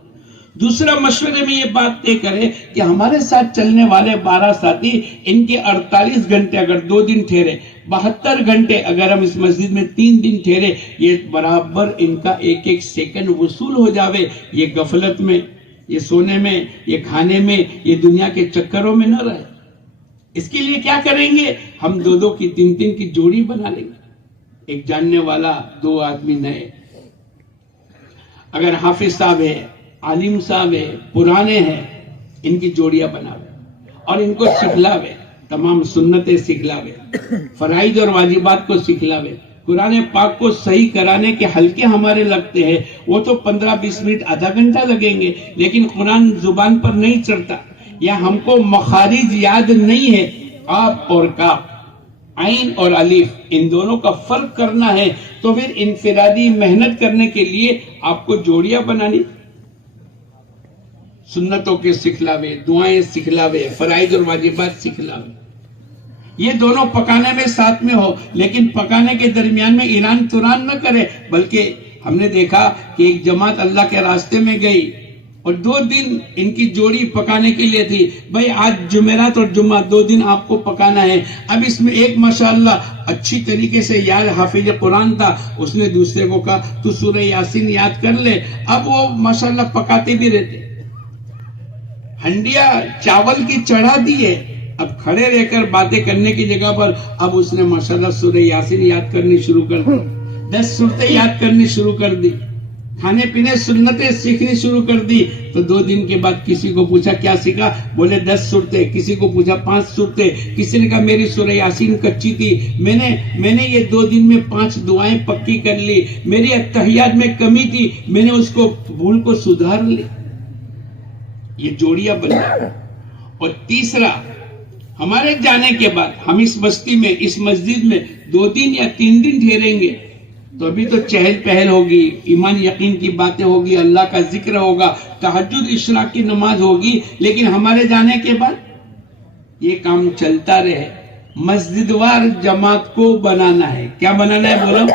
دوسرا مشورے میں یہ بات طے کرے کہ ہمارے ساتھ چلنے والے 12 ساتھی، ان کے 48 گھنٹے اگر 2 دن ٹھہرے، 72 گھنٹے اگر ہم اس مسجد میں 3 دن ٹھہرے، یہ برابر ان کا 1 سیکنڈ وصول ہو جاوے، یہ غفلت میں، یہ سونے میں، یہ کھانے میں، یہ دنیا کے چکروں میں نہ رہے۔ اس کے لیے کیا کریں گے؟ ہم 2 کی 3 کی جوڑی بنا لیں گے، ایک جاننے والا، دو آدمی نئے، اگر حافظ صاحب ہے، عالم صاحب ہے، پرانے ہیں، ان کی جوڑیاں بناوے اور ان کو سکھلاوے، تمام سنتیں سکھلاوے، فرائض اور واجبات کو سکھلاوے، قرآن پاک کو صحیح کرانے کے حلقے ہمارے لگتے ہیں، وہ تو 15-20 منٹ آدھا گھنٹہ لگیں گے، لیکن قرآن زبان پر نہیں چڑھتا، یا ہم کو مخارج یاد نہیں ہے، قاف اور کاف، عین اور الف، ان دونوں کا فرق کرنا ہے، تو پھر انفرادی محنت کرنے کے لیے آپ کو جوڑیاں بنانی، سنتوں کے سکھلاوے، دعائیں سکھلاوے، فرائض اور واجبات سکھلاوے، یہ دونوں پکانے میں ساتھ میں ہو، لیکن پکانے کے درمیان میں ایران توران نہ کرے، بلکہ ہم نے دیکھا کہ ایک جماعت اللہ کے راستے میں گئی اور 2 دن ان کی جوڑی پکانے کے لیے تھی، بھائی آج جمعرات اور جمعہ 2 دن آپ کو پکانا ہے، اب اس میں ایک ماشاءاللہ اچھی طریقے سے یاد حافظ قرآن تھا، اس نے دوسرے کو کہا تو سورہ یاسین یاد کر لے، اب وہ ماشاءاللہ پکاتے بھی رہتے، ہنڈیا چاول کی چڑھا دی ہے، اب کھڑے رہ کر باتیں کرنے کی جگہ پر اب اس نے ماشاءاللہ سورہ یاسین یاد کرنی شروع کر دی، 10 سورتیں یاد کرنی شروع کر دی، کھانے پینے سنتیں سیکھنی شروع کر دی، تو 2 دن کے بعد کسی کو پوچھا کیا سیکھا، بولے 10 سورتیں، کسی کو پوچھا 5 سورتیں، کسی نے کہا میری سورہ یاسین کچی تھی، میں نے یہ 2 دن میں 5 دعائیں پکی کر لی، میری اتحیات میں کمی تھی، میں نے اس کو بھول کو سدھار لی، یہ جوڑیاں بنا۔ اور تیسرا، ہمارے جانے کے بعد ہم اس بستی میں، اس مسجد میں 2 دن یا 3 دن ٹھہریں گے، تو ابھی تو چہل پہل ہوگی، ایمان یقین کی باتیں ہوگی، اللہ کا ذکر ہوگا، تہجد اشراق کی نماز ہوگی، لیکن ہمارے جانے کے بعد یہ کام چلتا رہے، مسجد وار جماعت کو بنانا ہے، کیا بنانا ہے بولو،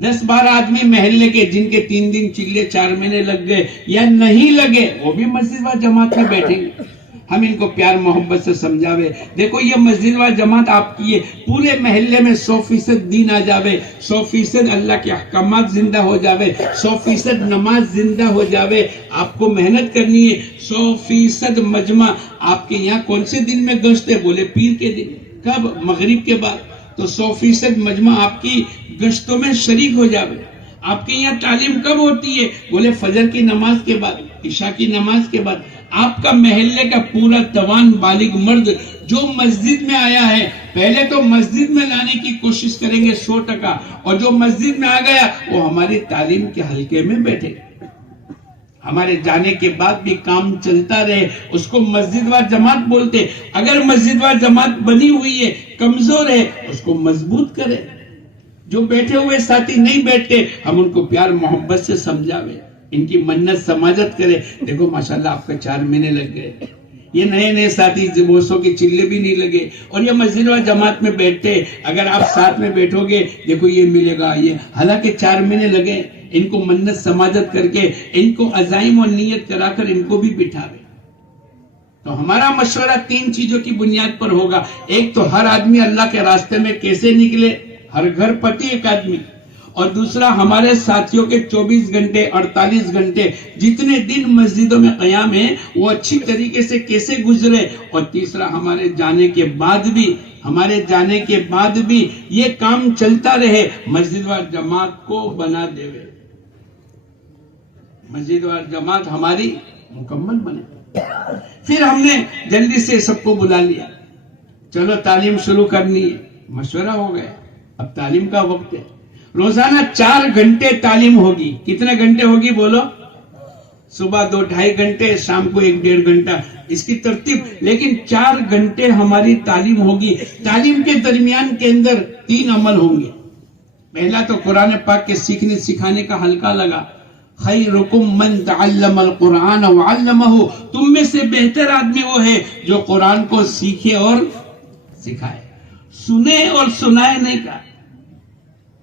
10-12 آدمی محلے کے جن کے 3 دن چلے 4 مہینے لگ گئے یا نہیں لگے، وہ بھی مسجد وار جماعت میں بیٹھیں گے، ہم ان کو پیار محبت سے سمجھاوے، دیکھو یہ مسجد وار جماعت آپ کی ہے، پورے محلے میں 100% دین آ جاوے، 100% اللہ کے احکامات زندہ ہو جاوے، 100% نماز زندہ ہو جاوے، آپ کو محنت کرنی ہے، 100% مجمع، آپ کے یہاں کون سے دن میں گشت ہے، بولے پیر کے دن، کب، مغرب کے بعد، تو 100% مجمع آپ کی گشتوں میں شریک ہو جاوے، آپ کے یہاں تعلیم کب ہوتی ہے، بولے فجر کی نماز کے بعد، عشاء کی نماز کے بعد، آپ کا محلے کا پورا جوان بالغ مرد جو مسجد میں آیا ہے، پہلے تو مسجد میں لانے کی کوشش کریں گے 100%، اور جو مسجد میں آ گیا وہ ہماری تعلیم کے حلقے میں بیٹھے گا، ہمارے جانے کے بعد بھی کام چلتا رہے، اس کو مسجد وار جماعت بولتے، اگر مسجد وار جماعت بنی ہوئی ہے، کمزور ہے، اس کو مضبوط کرے، جو بیٹھے ہوئے ساتھی نہیں بیٹھتے، ہم ان کو پیار محبت سے سمجھاوے، ان کی منت سماجت کرے، دیکھو ماشاءاللہ آپ کا 4 مہینے لگ گئے، یہ نئے ساتھی بوسوں کے چلے بھی نہیں لگے، اور یہ مسجد وار جماعت میں بیٹھتے، اگر آپ ساتھ میں بیٹھو گے، دیکھو یہ ملے گا، یہ حالانکہ 4 مہینے لگے، ان کو منت سماجت کر کے، ان کو عزائم اور نیت کرا کر ان کو بھی بٹھاوے۔ تو ہمارا مشورہ 3 چیزوں کی بنیاد پر ہوگا، ایک تو ہر آدمی اللہ کے راستے میں کیسے نکلے، ہر گھر پتی ایک آدمی، اور دوسرا ہمارے ساتھیوں کے 24 گھنٹے 48 گھنٹے جتنے دن مسجدوں میں قیام ہے وہ اچھی طریقے سے کیسے گزرے، اور تیسرا ہمارے جانے کے بعد بھی یہ کام چلتا رہے، مسجد وار جماعت کو بنا دے، مسجد وار جماعت ہماری مکمل بنے۔ پھر ہم نے جلدی سے سب کو بلا لیا، چلو تعلیم شروع کرنی ہے، مشورہ ہو گیا، اب تعلیم کا وقت ہے، روزانہ 4 گھنٹے تعلیم ہوگی، کتنے گھنٹے ہوگی بولو، صبح 2-2.5 گھنٹے، شام کو 1-1.5 گھنٹہ، اس کی ترتیب، لیکن 4 گھنٹے ہماری تعلیم ہوگی، تعلیم کے درمیان کے اندر 3 عمل ہوں گے، پہلا تو قرآن پاک کے سیکھنے سکھانے کا حلقہ لگا، خیرکم من تعلم القرآن وعلمہ، تم میں سے بہتر آدمی وہ ہے جو قرآن کو سیکھے اور سکھائے، سنے اور سنائے نہیں کہا،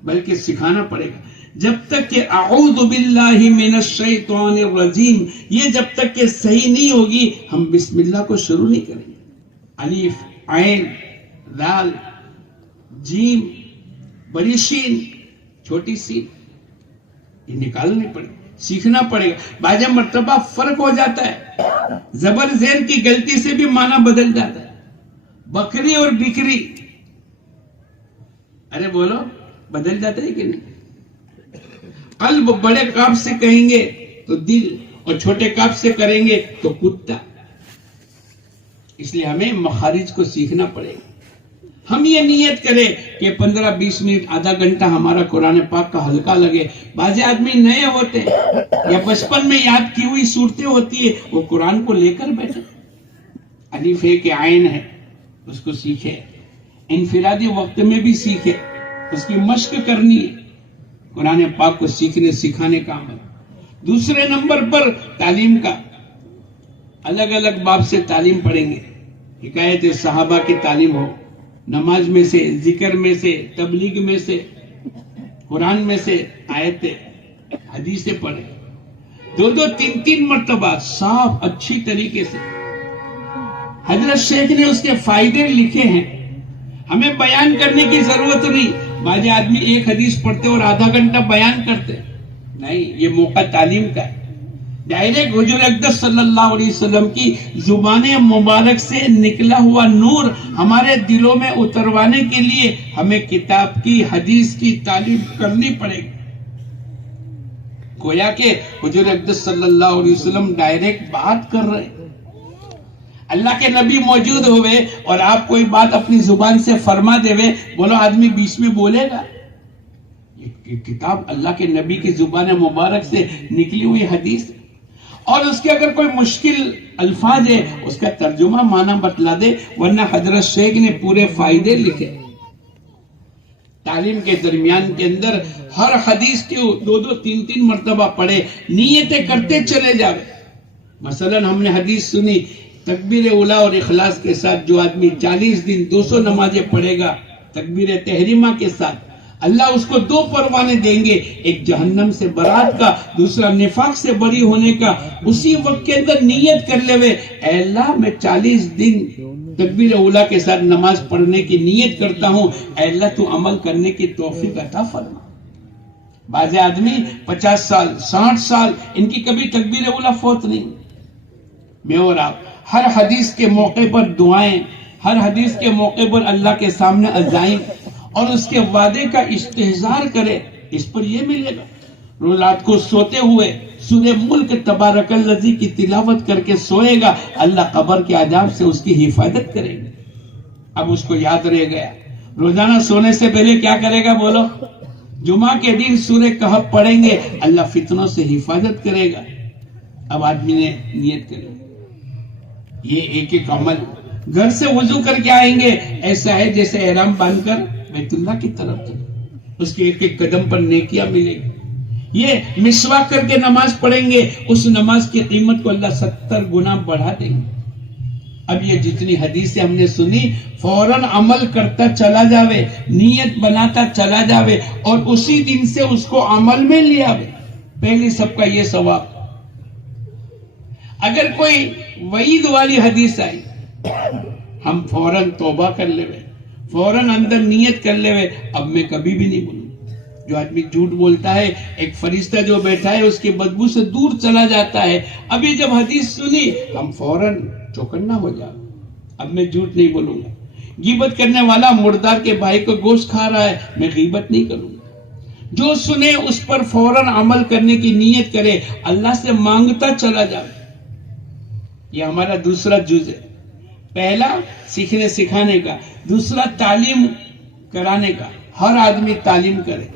بلکہ سکھانا پڑے گا، جب تک کہ اعوذ باللہ من الشیطان الرجیم یہ جب تک کہ صحیح نہیں ہوگی، ہم بسم اللہ کو شروع نہیں کریں گے، الف عین دال جیم بڑی شین چھوٹی سین، یہ نکالنی پڑے گی، سیکھنا پڑے گا، بعض مرتبہ فرق ہو جاتا ہے، زبر زیر کی غلطی سے بھی معنی بدل جاتا ہے، بکری اور بکری، ارے بولو بدل جاتا ہے کہ نہیں؟ قلب بڑے کاف سے کہیں گے تو دل، اور چھوٹے کاف سے کریں گے تو کتا. اس لیے ہمیں مخارج کو سیکھنا پڑے گا. ہم یہ نیت کریں کہ 15-20 منٹ آدھا گھنٹہ ہمارا قرآن پاک کا حلقہ لگے. بعض آدمی نئے ہوتے ہیں یا بچپن میں یاد کی ہوئی صورتیں ہوتی ہے، وہ قرآن کو لے کر بیٹھے. الف ہے کہ عین ہے اس کو سیکھے، انفرادی وقت میں بھی سیکھے، اس کی مشق کرنی ہے. قرآن پاک کو سیکھنے سکھانے کا عمل. دوسرے نمبر پر تعلیم کا، الگ الگ باب سے تعلیم پڑھیں گے. حکایت صحابہ کی تعلیم ہو، نماز میں سے، ذکر میں سے، تبلیغ میں سے، قرآن میں سے آیتیں حدیثیں پڑھیں. 2-2 3-3 مرتبہ صاف اچھی طریقے سے. حضرت شیخ نے اس کے فائدے لکھے ہیں، ہمیں بیان کرنے کی ضرورت نہیں. بعض آدمی ایک حدیث پڑھتے اور آدھا گھنٹہ بیان کرتے. نہیں، یہ موقع تعلیم کا ہے. ڈائریکٹ حضور اقدس صلی اللہ علیہ وسلم کی زبان مبارک سے نکلا ہوا نور ہمارے دلوں میں اتروانے کے لیے ہمیں کتاب کی، حدیث کی تعلیم کرنی پڑے گی. گویا کہ حضور اقدس صلی اللہ علیہ وسلم ڈائریکٹ بات کر رہے، اللہ کے نبی موجود ہوئے اور آپ کوئی بات اپنی زبان سے فرما دے وے، بولو آدمی بیچ میں بولے گا؟ یہ کتاب اللہ کے نبی کی زبان مبارک سے نکلی ہوئی حدیث، اور اس کے اگر کوئی مشکل الفاظ ہے اس کا ترجمہ معنی بتلا دے، ورنہ حضرت شیخ نے پورے فائدے لکھے. تعلیم کے درمیان کے اندر ہر حدیث کے 2-2 3-3 مرتبہ پڑھے، نیتیں کرتے چلے جاوے. مثلا ہم نے حدیث سنی، تکبیر اولا اور اخلاص کے ساتھ جو آدمی 40 دن 200 نمازیں پڑھے گا تکبیر تحریمہ کے ساتھ، اللہ اس کو 2 پروانے دیں گے، ایک جہنم سے برات کا، دوسرا نفاق سے بری ہونے کا. اسی وقت کے اندر نیت کر لے وے، اے اللہ میں 40 دن تکبیر اولا کے ساتھ نماز پڑھنے کی نیت کرتا ہوں، اے اللہ تو عمل کرنے کی توفیق عطا فرما. بعض آدمی 50 سال 60 سال ان کی کبھی تکبیر اولا فوت نہیں. میں اور آپ ہر حدیث کے موقع پر دعائیں، ہر حدیث کے موقع پر اللہ کے سامنے عزائم اور اس کے وعدے کا استحضار کرے، اس پر یہ ملے گا. روز رات کو سوتے ہوئے سورہ ملک تبارک الذی کی تلاوت کر کے سوئے گا، اللہ قبر کے عذاب سے اس کی حفاظت کرے گا. اب اس کو یاد رہ گیا، روزانہ سونے سے پہلے کیا کرے گا؟ بولو، جمعہ کے دن سورہ کہف پڑھیں گے، اللہ فتنوں سے حفاظت کرے گا. اب آدمی نے نیت کرے، یہ ایک ایک عمل. گھر سے وضو کر کے آئیں گے، ایسا ہے جیسے احرام باندھ کر بیت اللہ کی طرف چلے، اس کے ایک ایک قدم پر نیکیاں ملے گی. یہ مسواک کر کے نماز پڑھیں گے، اس نماز کی قیمت کو اللہ 70 گنا بڑھا دیں گے. اب یہ جتنی حدیثیں ہم نے سنی، فوراً عمل کرتا چلا جاوے، نیت بناتا چلا جاوے اور اسی دن سے اس کو عمل میں لے آوے. پہلی سب کا یہ ثواب. اگر کوئی وعید والی حدیث آئی، ہم فوراً توبہ کر لے، فوراً اندر نیت کر لے، اب میں کبھی بھی نہیں بولوں. جو آدمی جھوٹ بولتا ہے، ایک فرشتہ جو بیٹھا ہے اس کی بدبو سے دور چلا جاتا ہے. ابھی جب حدیث سنی ہم فوراً چوکنا ہو جاؤ، اب میں جھوٹ نہیں بولوں گا. غیبت کرنے والا مردار کے بھائی کو گوشت کھا رہا ہے، میں غیبت نہیں کروں گا. جو سنے اس پر فوراً عمل کرنے کی نیت کرے، اللہ سے مانگتا چلا جائے. یہ ہمارا دوسرا جز ہے. پہلا سیکھنے سکھانے کا، دوسرا تعلیم کرانے کا. ہر آدمی تعلیم کرے.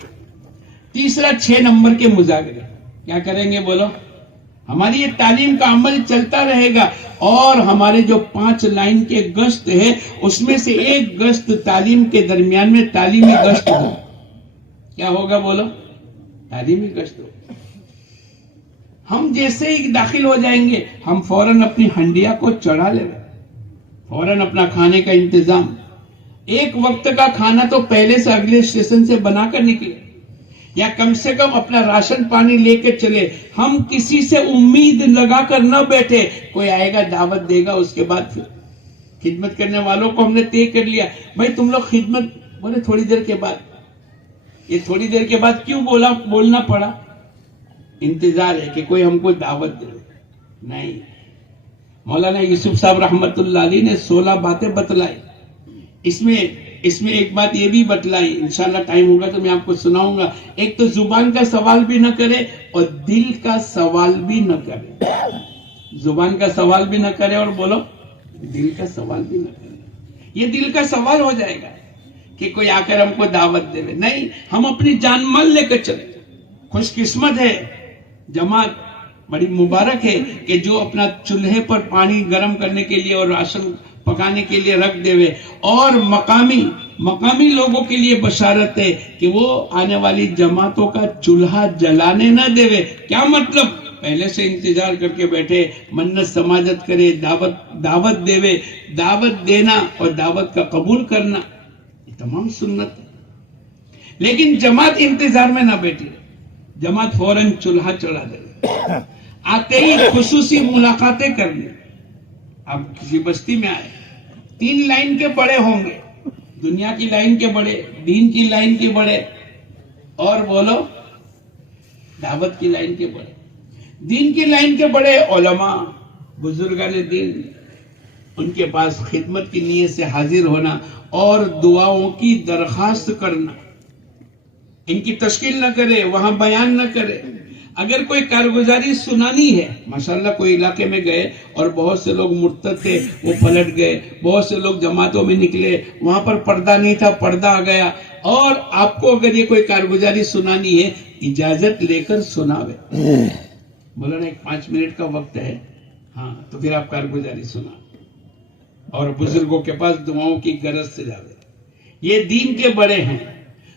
تیسرا 6 نمبر کے مذاکرے. کیا کریں گے؟ بولو. ہماری یہ تعلیم کا عمل چلتا رہے گا اور ہمارے جو 5 لائن کے گشت ہے اس میں سے ایک گشت تعلیم کے درمیان میں تعلیمی گشت ہو. کیا ہوگا؟ بولو. تعلیمی گشت ہو. ہم جیسے ہی داخل ہو جائیں گے ہم فوراً اپنی ہنڈیا کو چڑھا لیں، فوراً اپنا کھانے کا انتظام. ایک وقت کا کھانا تو پہلے سے اگلے اسٹیشن سے بنا کر نکلے، یا کم سے کم اپنا راشن پانی لے کے چلے. ہم کسی سے امید لگا کر نہ بیٹھے، کوئی آئے گا دعوت دے گا، اس کے بعد پھر خدمت کرنے والوں کو ہم نے طے کر لیا، بھائی تم لوگ خدمت. بولے تھوڑی دیر کے بعد. یہ تھوڑی دیر کے بعد کیوں بولنا پڑا؟ انتظار ہے کہ کوئی ہم کو دعوت دے. نہیں، مولانا یوسف صاحب رحمت اللہ علیہ نے 16 باتیں بتلائی. اس میں اس میں ایک بات یہ بھی بتلائی، انشاءاللہ ٹائم ہوگا تو میں آپ کو سناؤں گا. ایک تو زبان کا سوال بھی نہ کرے اور دل کا سوال بھی نہ کرے. زبان کا سوال بھی نہ کرے اور بولو دل کا سوال بھی نہ کرے. یہ دل کا سوال ہو جائے گا کہ کوئی آ کر ہم کو دعوت دے. نہیں، ہم اپنی جان مال لے کر چلے. خوش قسمت ہے جماعت، بڑی مبارک ہے کہ جو اپنا چولہے پر پانی گرم کرنے کے لیے اور راشن پکانے کے لیے رکھ دے ہوئے. اور مقامی لوگوں کے لیے بشارت ہے کہ وہ آنے والی جماعتوں کا چولہا جلانے نہ دے ہوئے. کیا مطلب؟ پہلے سے انتظار کر کے بیٹھے، منت سماجت کرے، دعوت دے ہوئے. دعوت دینا اور دعوت کا قبول کرنا یہ تمام سنت ہے. لیکن جماعت انتظار میں نہ بیٹھی، جماعت فوراً چولہا چڑھا دے. آتے ہی خصوصی ملاقاتیں کرنی. آپ کسی بستی میں آئے، 3 لائن کے بڑے ہوں گے، دنیا کی لائن کے بڑے، دین کی لائن کے بڑے، اور بولو دعوت کی لائن کے بڑے. دین کی لائن کے بڑے علماء، بزرگان دین، ان کے پاس خدمت کی نیت سے حاضر ہونا اور دعاؤں کی درخواست کرنا. ان کی تشکیل نہ کرے، وہاں بیان نہ کرے. اگر کوئی کارگزاری سنانی ہے، ماشاءاللہ کوئی علاقے میں گئے اور بہت سے لوگ مرتد تھے، وہ پلٹ گئے، بہت سے لوگ جماعتوں میں نکلے، وہاں پر پردہ نہیں تھا، پردہ آ گیا، اور آپ کو اگر یہ کوئی کارگزاری سنانی ہے اجازت لے کر سناوے. مولانا 5 منٹ کا وقت ہے، ہاں تو پھر آپ کارگزاری سنا، اور بزرگوں کے پاس دعاؤں کی غرض سے جاوے. یہ دین کے بڑے ہیں.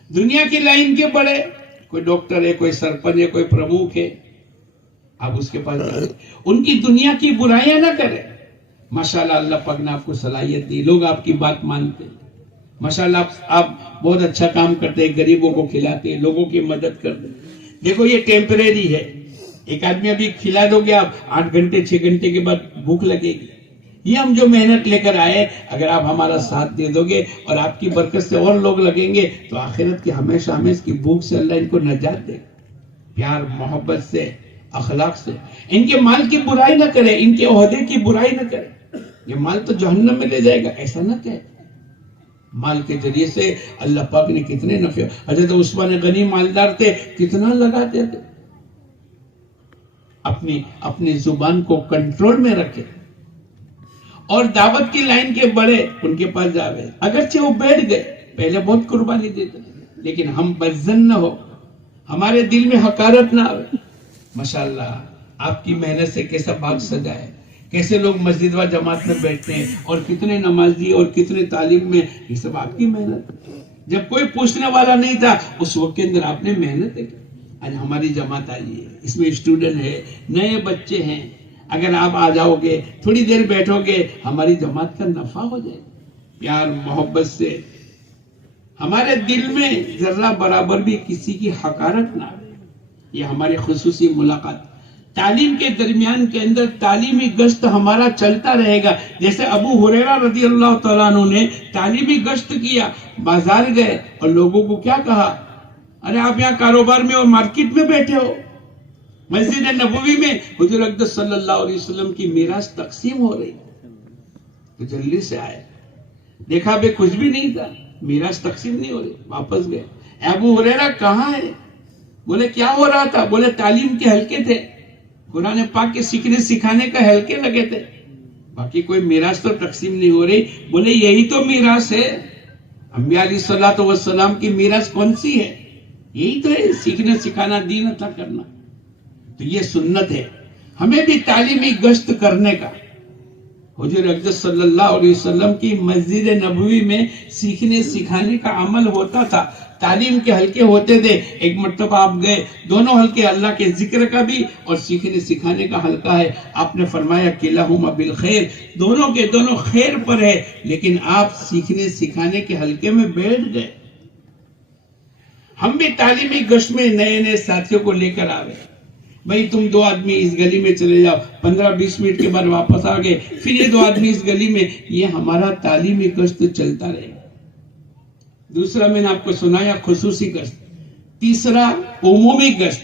دنیا کی لائن کے بڑے، کوئی ڈاکٹر ہے، کوئی سرپنچ ہے، کوئی پرموکھ ہے، آپ اس کے پاس جائیں. ان کی دنیا کی برائیاں نہ کریں. ماشاءاللہ اللہ پاک نے آپ کو صلاحیت دی، لوگ آپ کی بات مانتے. ماشاءاللہ آپ بہت اچھا کام کرتے ہیں، غریبوں کو کھلاتے، لوگوں کی مدد کرتے. دیکھو یہ ٹیمپریری ہے. ایک آدمی ابھی کھلا دو گے آپ، 8 گھنٹے 6 گھنٹے کے بعد بھوک لگے گی. یہ ہم جو محنت لے کر آئے، اگر آپ ہمارا ساتھ دے دو گے اور آپ کی برکت سے اور لوگ لگیں گے تو آخرت کی ہمیشہ اس کی بھوک سے اللہ ان کو نجات دے. پیار محبت سے، اخلاق سے. ان کے مال کی برائی نہ کرے، ان کے عہدے کی برائی نہ کرے. یہ مال تو جہنم میں لے جائے گا، ایسا نہ کہے. مال کے ذریعے سے اللہ پاک نے کتنے نفع. حضرت عثمان غنی مالدار تھے، کتنا لگاتے تھے. اپنی زبان کو کنٹرول میں رکھے. اور دعوت کی لائن کے بڑے ان کے پاس جاوے. اگرچہ وہ بیٹھ گئے، پہلے بہت قربانی دیتے، لیکن ہم بدظن نہ ہو، ہمارے دل میں حقارت نہ آئے. ماشاءاللہ آپ کی محنت سے کیسا باغ سجا ہے، کیسے لوگ مسجد و جماعت میں بیٹھتے ہیں، اور کتنے نمازی اور کتنے تعلیم میں. یہ سب آپ کی محنت. جب کوئی پوچھنے والا نہیں تھا اس وقت کے اندر آپ نے محنت کی. آج ہماری جماعت آئی ہے، اس میں اسٹوڈنٹ ہے، نئے بچے ہیں. اگر آپ آ جاؤ گے، تھوڑی دیر بیٹھو گے، ہماری جماعت کا نفع ہو جائے. پیار محبت سے ہمارے دل میں ذرہ برابر بھی کسی کی حقارت نہ آئے. یہ ہماری خصوصی ملاقات. تعلیم کے درمیان کے اندر تعلیمی گشت ہمارا چلتا رہے گا. جیسے ابو ہریرہ رضی اللہ تعالیٰ عنہ نے تعلیمی گشت کیا، بازار گئے اور لوگوں کو کیا کہا، ارے آپ یہاں کاروبار میں اور مارکیٹ میں بیٹھے ہو. مسجد نبوی میں حضور اقدس صلی اللہ علیہ وسلم کی میراث تقسیم ہو رہی، تو جلدی سے آئے. دیکھا بے کچھ بھی نہیں تھا، میراث تقسیم نہیں ہو رہی. واپس گئے. ابو ہریرہ کہاں ہے؟ بولے کیا ہو رہا تھا؟ بولے تعلیم کے حلقے تھے، قرآن پاک کے سیکھنے سکھانے کا حلقے لگے تھے، باقی کوئی میراث تو تقسیم نہیں ہو رہی. بولے یہی تو میراث ہے. انبیاء علیہ الصلوۃ والسلام کی میراث کون سی ہے؟ یہی تو ہے، سیکھنے سکھانا، دین عطا کرنا. تو یہ سنت ہے ہمیں بھی تعلیمی گشت کرنے کا. حضور اقدس صلی اللہ علیہ وسلم کی مسجد نبوی میں سیکھنے سکھانے کا عمل ہوتا تھا، تعلیم کے حلقے ہوتے تھے. ایک مرتبہ آپ گئے، دونوں حلقے اللہ کے ذکر کا بھی اور سیکھنے سکھانے کا حلقہ ہے. آپ نے فرمایا کلاہما بالخیر، دونوں کے دونوں خیر پر ہے. لیکن آپ سیکھنے سکھانے کے حلقے میں بیٹھ گئے. ہم بھی تعلیمی گشت میں نئے نئے ساتھیوں کو لے کر آ گئے. بھائی تم 2 آدمی اس گلی میں چلے جاؤ، 15-20 منٹ کے بعد واپس آ گئے، پھر یہ 2 آدمی اس گلی میں. یہ ہمارا تعلیمی گشت چلتا رہے. دوسرا میں نے آپ کو سنایا خصوصی گشت. تیسرا عمومی گشت.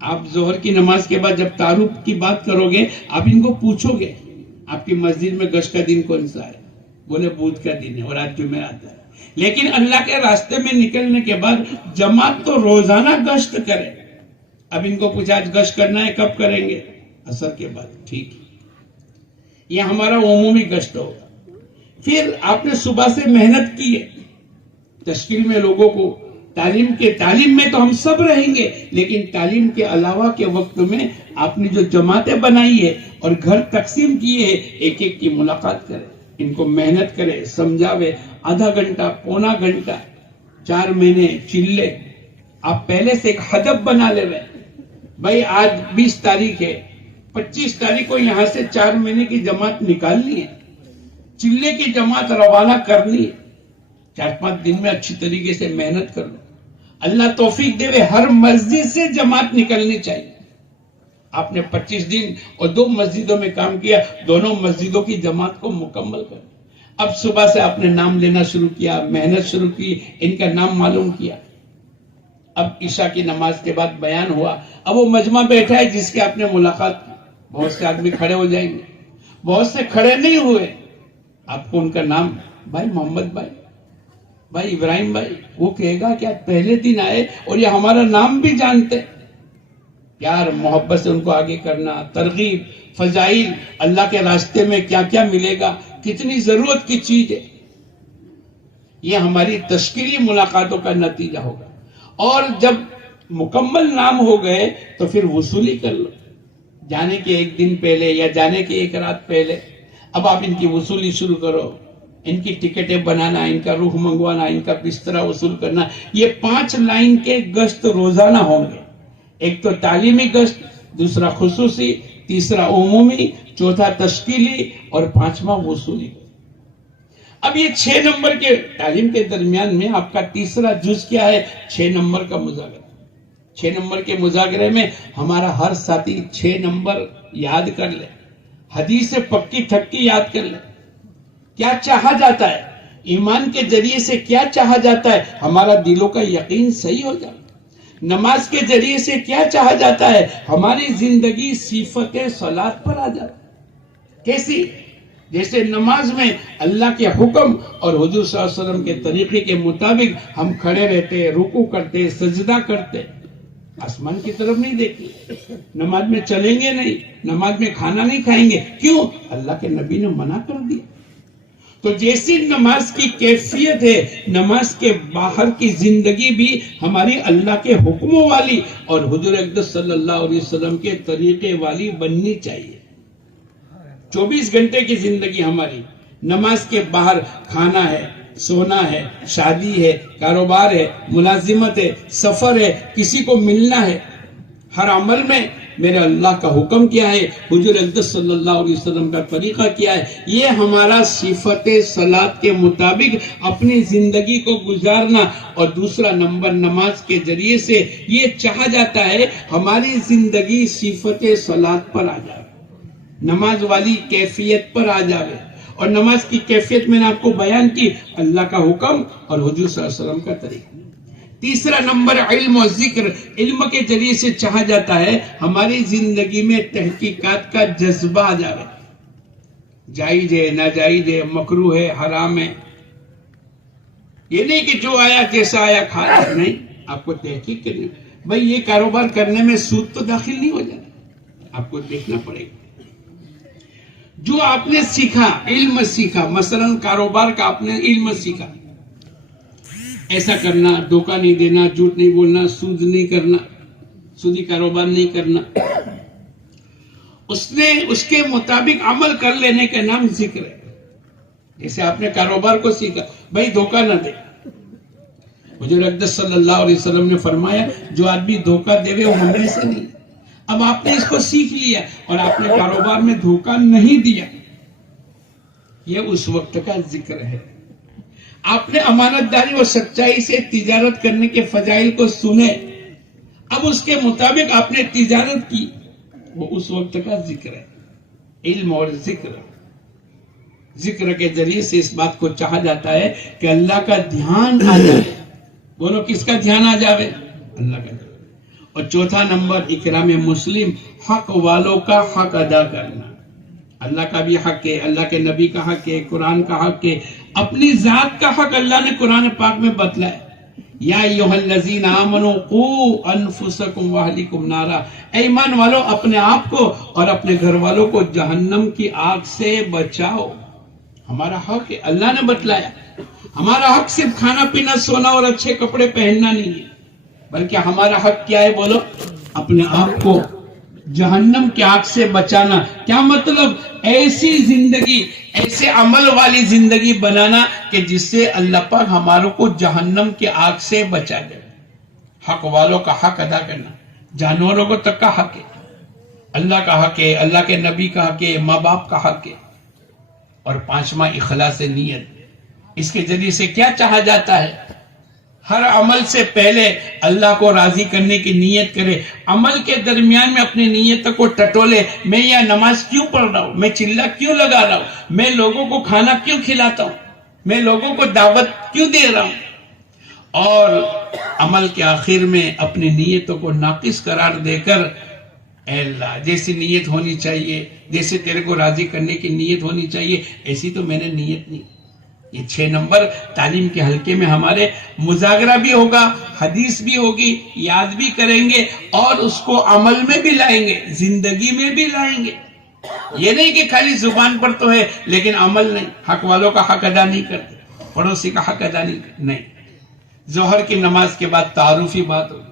آپ ظہر کی نماز کے بعد جب تعارف کی بات کرو گے، آپ ان کو پوچھو گے آپ کی مسجد میں گشت کا دن کون سا ہے؟ بولے بدھ کا دن ہے اور آج جمعرات ہے. لیکن اللہ کے راستے میں نکلنے کے بعد جماعت تو روزانہ گشت کرے. اب ان کو پوچھا آج گشت کرنا ہے کب کریں گے؟ عصر کے بعد. ٹھیک، یہ ہمارا عمومی گشت ہوگا. پھر آپ نے صبح سے محنت کی ہے تشکیل میں لوگوں کو تعلیم میں تو ہم سب رہیں گے، لیکن تعلیم کے علاوہ کے وقت میں آپ نے جو جماعتیں بنائی ہے اور گھر تقسیم کیے ہیں، ایک ایک کی ملاقات کرے، ان کو محنت کرے، سمجھاوے. آدھا گھنٹہ، پونا گھنٹہ، 4 مہینے چلے. آپ پہلے سے ایک ہدف بنا لے رہے بھائی آج 20 تاریخ ہے، 25 تاریخ کو یہاں سے 4 مہینے کی جماعت نکالنی ہے، چلے کی جماعت روانہ کرنی ہے. 4-5 دن میں اچھی طریقے سے محنت کر لو. اللہ توفیق دے. ہر مسجد سے جماعت نکلنی چاہیے. آپ نے 25 دن اور 2 مسجدوں میں کام کیا، دونوں مسجدوں کی جماعت کو مکمل کر. اب صبح سے آپ نے نام لینا شروع کیا، محنت شروع کی، ان کا نام معلوم کیا. اب عشاء کی نماز کے بعد بیان ہوا. اب وہ مجمع بیٹھا ہے جس کے آپ نے ملاقات کی. بہت سے آدمی کھڑے ہو جائیں گے، بہت سے کھڑے نہیں ہوئے. آپ کو ان کا نام، بھائی محمد بھائی، بھائی ابراہیم بھائی، وہ کہے گا کہ پہلے دن آئے اور یہ ہمارا نام بھی جانتے. پیار محبت سے ان کو آگے کرنا، ترغیب، فضائل، اللہ کے راستے میں کیا کیا ملے گا، کتنی ضرورت کی چیز ہے، یہ ہماری تشکیلی ملاقاتوں کا نتیجہ ہوگا. اور جب مکمل نام ہو گئے تو پھر وصولی کر لو. جانے کے 1 دن پہلے یا جانے کے 1 رات پہلے اب آپ ان کی وصولی شروع کرو. ان کی ٹکٹیں بنانا، ان کا روح منگوانا، ان کا بسترا وصول کرنا. یہ 5 لائن کے گشت روزانہ ہوں گے. ایک تو تعلیمی گشت، دوسرا خصوصی، تیسرا عمومی، چوتھا تشکیلی اور 5واں وصولی. اب یہ 6 نمبر کے تعلیم کے درمیان میں آپ کا تیسرا جز کیا ہے؟ 6 نمبر کا مذاکرہ. 6 نمبر کے مذاکرے میں ہمارا ہر ساتھی 6 نمبر یاد کر لے، حدیث سے پکی تھکی یاد کر لے. کیا چاہا جاتا ہے؟ ایمان کے ذریعے سے کیا چاہا جاتا ہے؟ ہمارا دلوں کا یقین صحیح ہو جائے. نماز کے ذریعے سے کیا چاہا جاتا ہے؟ ہماری زندگی صفت صلاۃ پر آ جائے. کیسی؟ جیسے نماز میں اللہ کے حکم اور حضور صلی اللہ علیہ وسلم کے طریقے کے مطابق ہم کھڑے رہتے، رکوع کرتے، سجدہ کرتے، آسمان کی طرف نہیں دیکھتے، نماز میں چلیں گے نہیں، نماز میں کھانا نہیں کھائیں گے. کیوں؟ اللہ کے نبی نے منع کر دیا. تو جیسی نماز کی کیفیت ہے، نماز کے باہر کی زندگی بھی ہماری اللہ کے حکموں والی اور حضور اقدس صلی اللہ علیہ وسلم کے طریقے والی بننی چاہیے. 24 گھنٹے کی زندگی ہماری نماز کے باہر کھانا ہے، سونا ہے، شادی ہے، کاروبار ہے، ملازمت ہے، سفر ہے، کسی کو ملنا ہے. ہر عمل میں میرے اللہ کا حکم کیا ہے، حضور اقدس صلی اللہ علیہ وسلم کا طریقہ کیا ہے. یہ ہمارا صفت صلاۃ کے مطابق اپنی زندگی کو گزارنا. اور دوسرا نمبر نماز کے ذریعے سے یہ چاہا جاتا ہے ہماری زندگی صفت صلاۃ پر آ جائے، نماز والی کیفیت پر آ جائے. اور نماز کی کیفیت میں نے آپ کو بیان کی، اللہ کا حکم اور حضور صلی اللہ علیہ وسلم کا طریقہ. تیسرا نمبر علم و ذکر. علم کے ذریعے سے چاہا جاتا ہے ہماری زندگی میں تحقیقات کا جذبہ آ جائے. جائز ہے، ناجائز ہے، مکروہ ہے، حرام ہے. یہ نہیں کہ جو آیا کیسا آیا کھا لیا، نہیں. آپ کو تحقیق کرنی. بھائی یہ کاروبار کرنے میں سود تو داخل نہیں ہو جاتا، آپ کو دیکھنا پڑے گا. جو آپ نے سیکھا، علم سیکھا، مثلا کاروبار کا آپ نے علم سیکھا، ایسا کرنا، دھوکہ نہیں دینا، جھوٹ نہیں بولنا، سود نہیں کرنا، سودی کاروبار نہیں کرنا، اس کے مطابق عمل کر لینے کا نام ذکر ہے. جیسے آپ نے کاروبار کو سیکھا، بھائی دھوکہ نہ دے. حضور اقدس صلی اللہ علیہ وسلم نے فرمایا جو آدمی دھوکہ دے وہ ہم میں سے نہیں. اب آپ نے اس کو سیکھ لیا اور آپ نے کاروبار میں دھوکہ نہیں دیا، یہ اس وقت کا ذکر ہے. آپ نے امانت داری اور سچائی سے تجارت کرنے کے فضائل کو سنے، اب اس کے مطابق آپ نے تجارت کی، وہ اس وقت کا ذکر ہے. علم اور ذکر کے ذریعے سے اس بات کو چاہا جاتا ہے کہ اللہ کا دھیان آ جائے. بولو کس کا دھیان آ جائے؟ اللہ کا. اور چوتھا نمبر اکرام مسلم، حق والوں کا حق ادا کرنا. اللہ کا بھی حق ہے، اللہ کے نبی کا حق ہے، قرآن کا حق ہے، اپنی ذات کا حق اللہ نے قرآن پاک میں بتلایا، یا ایھا الذین آمنوا قوا انفسکم واہلیکم نارا، اے ایمان والو اپنے آپ کو اور اپنے گھر والوں کو جہنم کی آگ سے بچاؤ۔ ہمارا حق ہے، اللہ نے بتلایا۔ ہمارا حق صرف کھانا پینا سونا اور اچھے کپڑے پہننا نہیں ہے، بلکہ ہمارا حق کیا ہے بولو؟ اپنے آپ کو جہنم کی آگ سے بچانا۔ کیا مطلب؟ ایسی زندگی، ایسے عمل والی زندگی بنانا کہ جس سے اللہ پاک ہماروں کو جہنم کی آگ سے بچا دے۔ حق والوں کا حق ادا کرنا، جانوروں کو تک کا حق ہے، اللہ کا حق ہے، اللہ کے نبی کا حق ہے، ماں باپ کا حق ہے۔ اور پانچواں اخلاص نیت، اس کے ذریعے سے کیا چاہا جاتا ہے؟ ہر عمل سے پہلے اللہ کو راضی کرنے کی نیت کرے۔ عمل کے درمیان میں اپنی نیت کو ٹٹولے، میں یہ نماز کیوں پڑھ رہا ہوں، میں چلہ کیوں لگا رہا ہوں، میں لوگوں کو کھانا کیوں کھلاتا ہوں، میں لوگوں کو دعوت کیوں دے رہا ہوں۔ اور عمل کے آخر میں اپنی نیتوں کو ناقص قرار دے کر، اے اللہ جیسی نیت ہونی چاہیے، جیسے تیرے کو راضی کرنے کی نیت ہونی چاہیے، ایسی تو میں نے نیت نہیں۔ یہ 6 نمبر تعلیم کے حلقے میں ہمارے مذاکرہ بھی ہوگا، حدیث بھی ہوگی، یاد بھی کریں گے اور اس کو عمل میں بھی لائیں گے، زندگی میں بھی لائیں گے۔ یہ نہیں کہ خالی زبان پر تو ہے لیکن عمل نہیں، حق والوں کا حق ادا نہیں کرتے، پڑوسی کا حق ادا نہیں کرتے۔ نہیں، ظہر کی نماز کے بعد تعارفی بات ہوگی،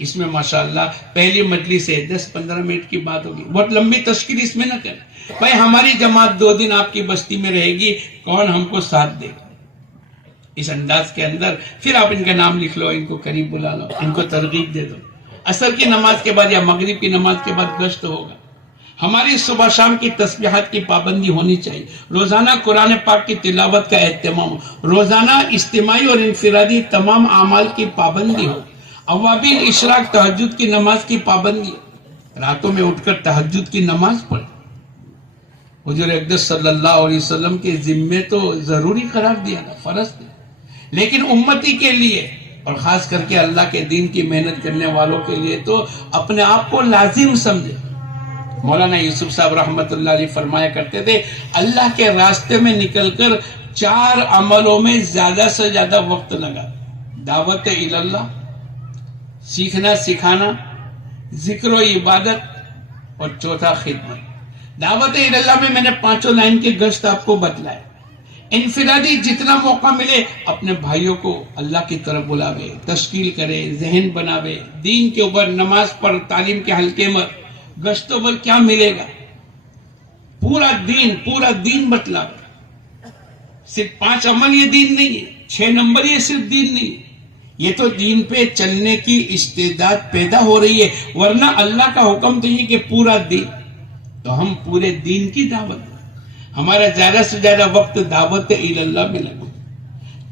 اس میں ماشاءاللہ پہلی مجلس سے 10-15 منٹ کی بات ہوگی، بہت لمبی تشکیل اس میں نہ کریں۔ بھائی ہماری جماعت 2 دن آپ کی بستی میں رہے گی، کون ہم کو ساتھ دے گا؟ اس انداز کے اندر پھر آپ ان کا نام لکھ لو، ان کو قریب بلا لو، ان کو ترغیب دے دو۔ عصر کی نماز کے بعد یا مغرب کی نماز کے بعد گشت ہوگا۔ ہماری صبح شام کی تسبیحات کی پابندی ہونی چاہیے، روزانہ قرآن پاک کی تلاوت کا اہتمام، روزانہ اجتماعی اور انفرادی تمام اعمال کی پابندی ہو، اوابین اشراق تہجد کی نماز کی پابندی، راتوں میں اٹھ کر تہجد کی نماز پڑھ۔ حضور اقدس صلی اللہ علیہ وسلم کے ذمے تو ضروری قرار دیا تھا، فرض تھا، لیکن امتی کے لیے اور خاص کر کے اللہ کے دین کی محنت کرنے والوں کے لیے تو اپنے آپ کو لازم سمجھے۔ مولانا یوسف صاحب رحمت اللہ علیہ فرمایا کرتے تھے، اللہ کے راستے میں نکل کر 4 عملوں میں زیادہ سے زیادہ وقت لگا: دعوت اللہ، سیکھنا سکھانا، ذکر و عبادت، اور چوتھا خدمت۔ دعوت اللہ میں نے 5 لائن کے گشت آپ کو بتلائے۔ انفرادی جتنا موقع ملے اپنے بھائیوں کو اللہ کی طرف بلاوے، تشکیل کرے، ذہن بناوے، دین کے اوپر نماز پڑھ، تعلیم کے حلقے میں گشتوں پر کیا ملے گا؟ پورا دین بتلاوے۔ صرف 5 عمل یہ دین نہیں ہے، 6 نمبر یہ صرف دین نہیں ہے، یہ تو دین پہ چلنے کی استعداد پیدا ہو رہی ہے، ورنہ اللہ کا حکم تو یہ کہ پورا دین، تو ہم پورے دین کی دعوت دیں۔ ہمارا زیادہ سے زیادہ وقت دعوت اللہ میں لگے۔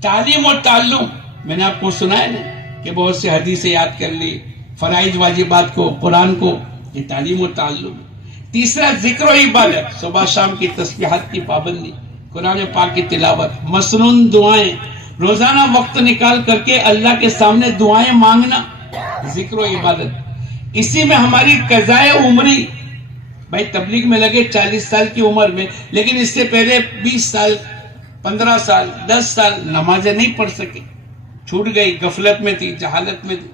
تعلیم اور تعلم، میں نے آپ کو سنایا نا کہ بہت سے حدیثیں یاد کر لی، فرائض واجبات کو، قرآن کو، یہ تعلیم اور تعلم۔ تیسرا ذکر و عبادت، صبح شام کی تسبیحات کی پابندی، قرآن پاک کی تلاوت، مسنون دعائیں، روزانہ وقت نکال کر کے اللہ کے سامنے دعائیں مانگنا، ذکر و عبادت۔ اسی میں ہماری قضائے عمری، بھائی تبلیغ میں لگے 40 سال کی عمر میں، لیکن اس سے پہلے 20 سال 15 سال 10 سال نمازیں نہیں پڑھ سکے، چھوٹ گئی، غفلت میں تھی، جہالت میں تھی،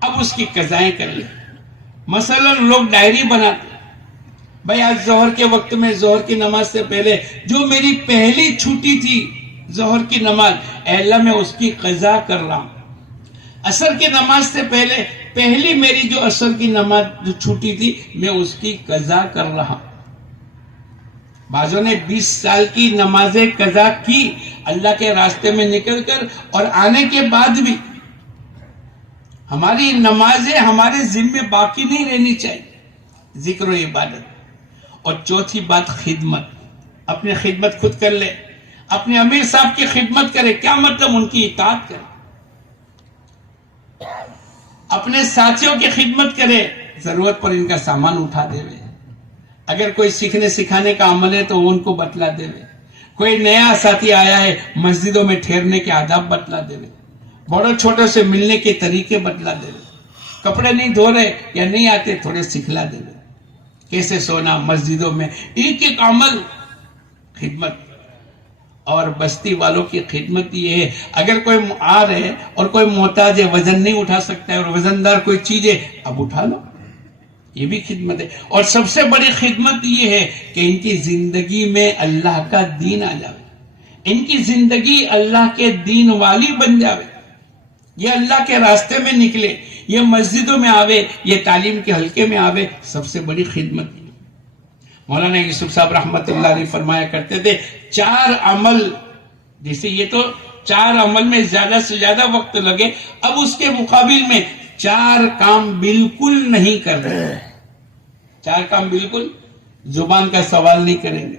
اب اس کی قضائیں کر لیں۔ مثلا لوگ ڈائری بناتے، بھائی آج ظہر کے وقت میں ظہر کی نماز سے پہلے جو میری پہلی چھٹی تھی ظہر کی نماز، اے اللہ میں اس کی قضا کر رہا ہوں۔ عصر کی نماز سے پہلے پہلی میری جو عصر کی نماز جو چھوٹی تھی، میں اس کی قضا کر رہا ہوں۔ بعضوں نے 20 سال کی نمازیں قضا کی اللہ کے راستے میں نکل کر، اور آنے کے بعد بھی ہماری نمازیں ہمارے ذمے باقی نہیں رہنی چاہیے، ذکر و عبادت۔ اور چوتھی بات خدمت، اپنی خدمت خود کر لے، اپنے امیر صاحب کی خدمت کرے، کیا مطلب؟ ان کی اطاعت کرے، اپنے ساتھیوں کی خدمت کرے، ضرورت پر ان کا سامان اٹھا دے، اگر کوئی سیکھنے سکھانے کا عمل ہے تو ان کو بتلا دے، کوئی نیا ساتھی آیا ہے مسجدوں میں ٹھہرنے کے آداب بتلا دے، بڑوں چھوٹوں سے ملنے کے طریقے بتلا دے، کپڑے نہیں دھو رہے یا نہیں آتے تھوڑے سکھلا دے، کیسے سونا مسجدوں میں، ایک ایک عمل خدمت. اور بستی والوں کی خدمت یہ ہے، اگر کوئی آ رہے اور کوئی محتاج ہے، وزن نہیں اٹھا سکتا ہے اور وزندار کوئی چیز ہے، اب اٹھا لو، یہ بھی خدمت ہے. اور سب سے بڑی خدمت یہ ہے کہ ان کی زندگی میں اللہ کا دین آ جائے، ان کی زندگی اللہ کے دین والی بن جاوے، یہ اللہ کے راستے میں نکلے، یہ مسجدوں میں آوے، یہ تعلیم کے حلقے میں آوے. سب سے بڑی خدمت ہے. مولانا یوسف صاحب رحمت اللہ علیہ فرمایا کرتے تھے 4 عمل، جیسے یہ تو 4 عمل میں زیادہ سے زیادہ وقت لگے، اب اس کے مقابل میں 4 کام بالکل نہیں کر رہے. 4 کام بالکل، زبان کا سوال نہیں کریں گے،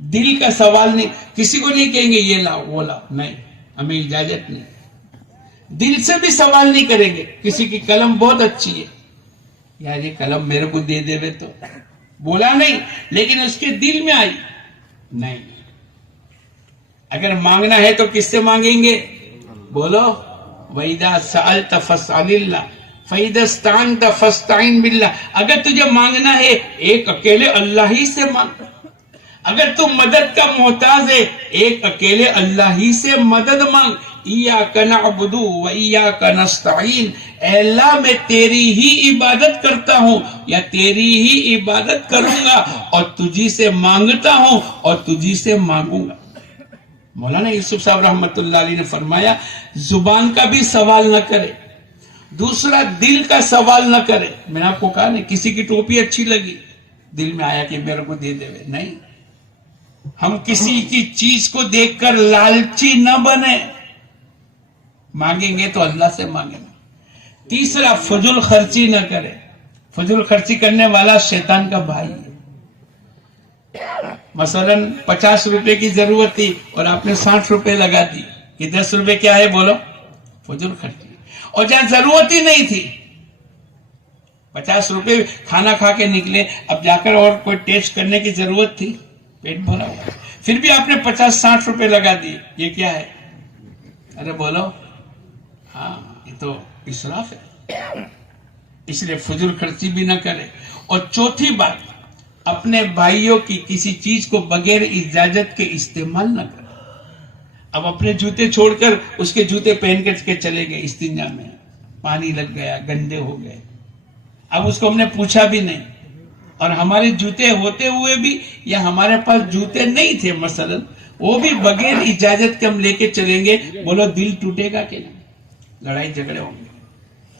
دل کا سوال نہیں، کسی کو نہیں کہیں گے یہ لاؤ وہ لاؤ، نہیں، ہمیں اجازت نہیں. دل سے بھی سوال نہیں کریں گے. کسی کی قلم بہت اچھی ہے، یار یہ قلم میرے کو دے دے تو بولا نہیں، لیکن اس کے دل میں آئی نہیں. اگر مانگنا ہے تو کس سے مانگیں گے؟ بولو، وَإِذَا سَأَلْتَ فَاسْأَلِ اللَّهَ فَإِذَا اسْتَعَنْتَ فَاسْتَعِنْ بِاللَّهِ. اگر تجھے مانگنا ہے ایک اکیلے اللہ ہی سے مانگ. اگر تم مدد کا محتاج ہے ایک اکیلے اللہ ہی سے مدد مانگ. ایاک نعبد و ایاک نستعین. اے اللہ میں تیری ہی عبادت کرتا ہوں یا تیری ہی عبادت کروں گا اور تجھی سے مانگتا ہوں اور تجھی سے مانگوں گا. مولانا یوسف صاحب رحمت اللہ علیہ نے فرمایا زبان کا بھی سوال نہ کرے، دوسرا دل کا سوال نہ کرے. میں نے آپ کو کہا نہیں، کسی کی ٹوپی اچھی لگی، دل میں آیا کہ میرے کو دے دے، نہیں. ہم کسی کی چیز کو دیکھ کر لالچی نہ بنے، مانگیں گے تو اللہ سے مانگیں گے. تیسرا فضول خرچی نہ کرے. فضول خرچی کرنے والا شیطان کا بھائی ہے. مثلا 50 روپے کی ضرورت تھی اور آپ نے 60 روپے لگا دی، کہ 10 روپے کیا ہے بولو؟ فضول خرچی. اور جہاں ضرورت ہی نہیں تھی، 50 روپے کھانا کھا کے نکلے، اب جا کر اور کوئی ٹیسٹ کرنے کی ضرورت تھی، پیٹ بھرا ہوا، پھر بھی آپ نے 50-60 روپے لگا دیے، یہ کیا ہے؟ ارے بولو، ہاں یہ تو اسراف ہے. اس لیے فضول خرچی بھی نہ کرے. اور چوتھی بات، اپنے بھائیوں کی کسی چیز کو بغیر اجازت کے استعمال نہ کرے. اب اپنے جوتے چھوڑ کر اس کے جوتے پہن کر کے چلے گئے استنجا میں، پانی لگ گیا، گندے ہو گئے، اب اس کو ہم نے پوچھا بھی نہیں. اور ہمارے جوتے ہوتے ہوئے بھی یا ہمارے پاس جوتے نہیں تھے مثلا، وہ بھی بغیر اجازت کے ہم لے کے چلیں گے، بولو دل ٹوٹے گا کہ نہیں؟ لڑائی جھگڑے ہوں گے.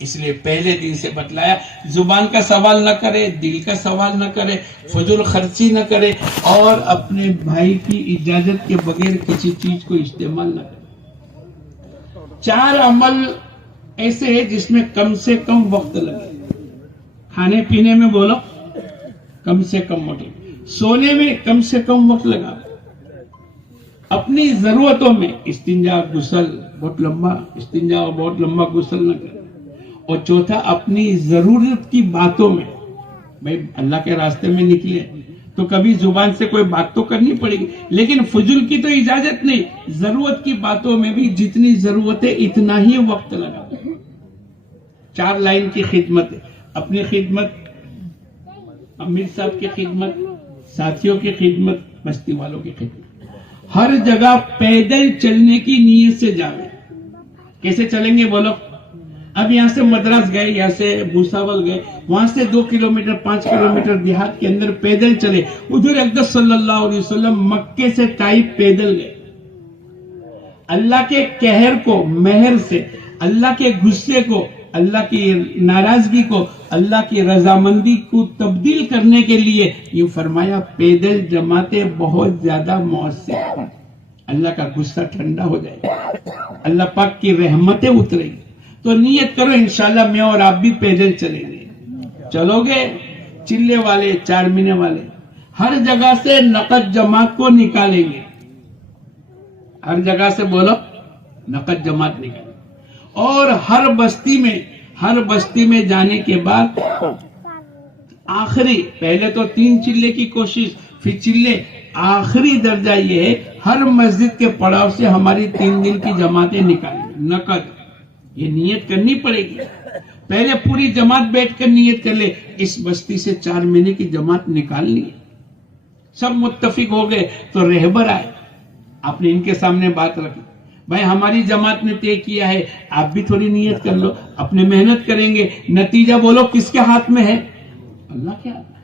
اس لیے پہلے دن سے بتلایا زبان کا سوال نہ کرے، دل کا سوال نہ کرے، فضول خرچی نہ کرے، اور اپنے بھائی کی اجازت کے بغیر کسی چیز کو استعمال نہ کرے. 4 عمل ایسے ہیں جس میں کم سے کم وقت لگے. کھانے پینے میں بولو کم سے کم وقت، سونے میں کم سے کم وقت لگا، اپنی ضرورتوں میں استنجا غسل بہت لمبا استنجا اور بہت لمبا غسل نہ کرے. اور چوتھا اپنی ضرورت کی باتوں میں، بھائی اللہ کے راستے میں نکلے تو کبھی زبان سے کوئی بات تو کرنی پڑے گی، لیکن فضول کی تو اجازت نہیں. ضرورت کی باتوں میں بھی جتنی ضرورت ہے اتنا ہی وقت لگا. 4 لائن کی خدمت ہے. اپنی خدمت، امیر صاحب کی خدمت، ساتھیوں کی خدمت، بستی والوں کی خدمت. ہر جگہ پیدل چلنے کی نیت سے جاوے. کیسے چلیں گے بولو؟ اب یہاں سے مدراس گئے، یہاں سے بھوساول گئے، وہاں سے 2 کلومیٹر 5 کلومیٹر دیہات کے اندر پیدل چلے. ادھر اقدس صلی اللہ علیہ وسلم مکے سے طائف پیدل گئے. اللہ کے قہر کو مہر سے، اللہ کے غصے کو، اللہ کی ناراضگی کو اللہ کی رضامندی کو تبدیل کرنے کے لیے یہ فرمایا پیدل جماعتیں بہت زیادہ مؤثر. اللہ کا غصہ ٹھنڈا ہو جائے گا، اللہ پاک کی رحمتیں اترے گی. تو نیت کرو انشاءاللہ میں اور آپ بھی پیدل چلیں گے. چلو گے؟ چلے والے، 4 مہینے والے ہر جگہ سے نقد جماعت کو نکالیں گے. ہر جگہ سے بولو نقد جماعت نکالیں. اور ہر بستی میں جانے کے بعد آخری، پہلے تو 3 چلے کی کوشش، پھر چلے، آخری درجہ یہ ہے ہر مسجد کے پڑاؤ سے ہماری 3 دن کی جماعتیں نکالیں. نقد، یہ نیت کرنی پڑے گی. پہلے پوری جماعت بیٹھ کر نیت کر لے اس بستی سے 4 مہینے کی جماعت نکالنی ہے. سب متفق ہو گئے تو رہبر آئے, آپ نے ان کے سامنے بات رکھی, بھائی ہماری جماعت نے طے کیا ہے, آپ بھی تھوڑی نیت کر لو, اپنے محنت کریں گے, نتیجہ بولو کس کے ہاتھ میں ہے؟ اللہ کے ہاتھ میں.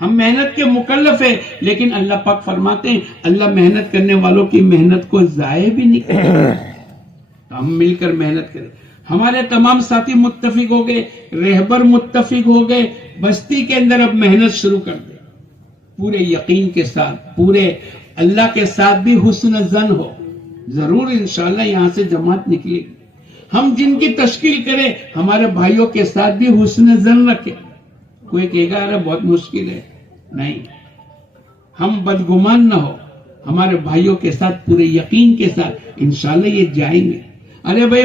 ہم محنت کے مکلف ہیں, لیکن اللہ پاک فرماتے ہیں اللہ محنت کرنے والوں کی محنت کو ضائع بھی نہیں کرے. ہم مل کر محنت کریں. ہمارے تمام ساتھی متفق ہو گئے, رہبر متفق ہو گئے, بستی کے اندر اب محنت شروع کر دیں, پورے یقین کے ساتھ, پورے اللہ کے ساتھ بھی حسن ظن ہو, ضرور انشاءاللہ یہاں سے جماعت نکلے گی. ہم جن کی تشکیل کریں ہمارے بھائیوں کے ساتھ بھی حسن ظن رکھیں. کوئی کہے گا ارے بہت مشکل ہے, نہیں, ہم بدگمان نہ ہو, ہمارے بھائیوں کے ساتھ پورے یقین کے ساتھ انشاءاللہ یہ جائیں گے. ارے بھائی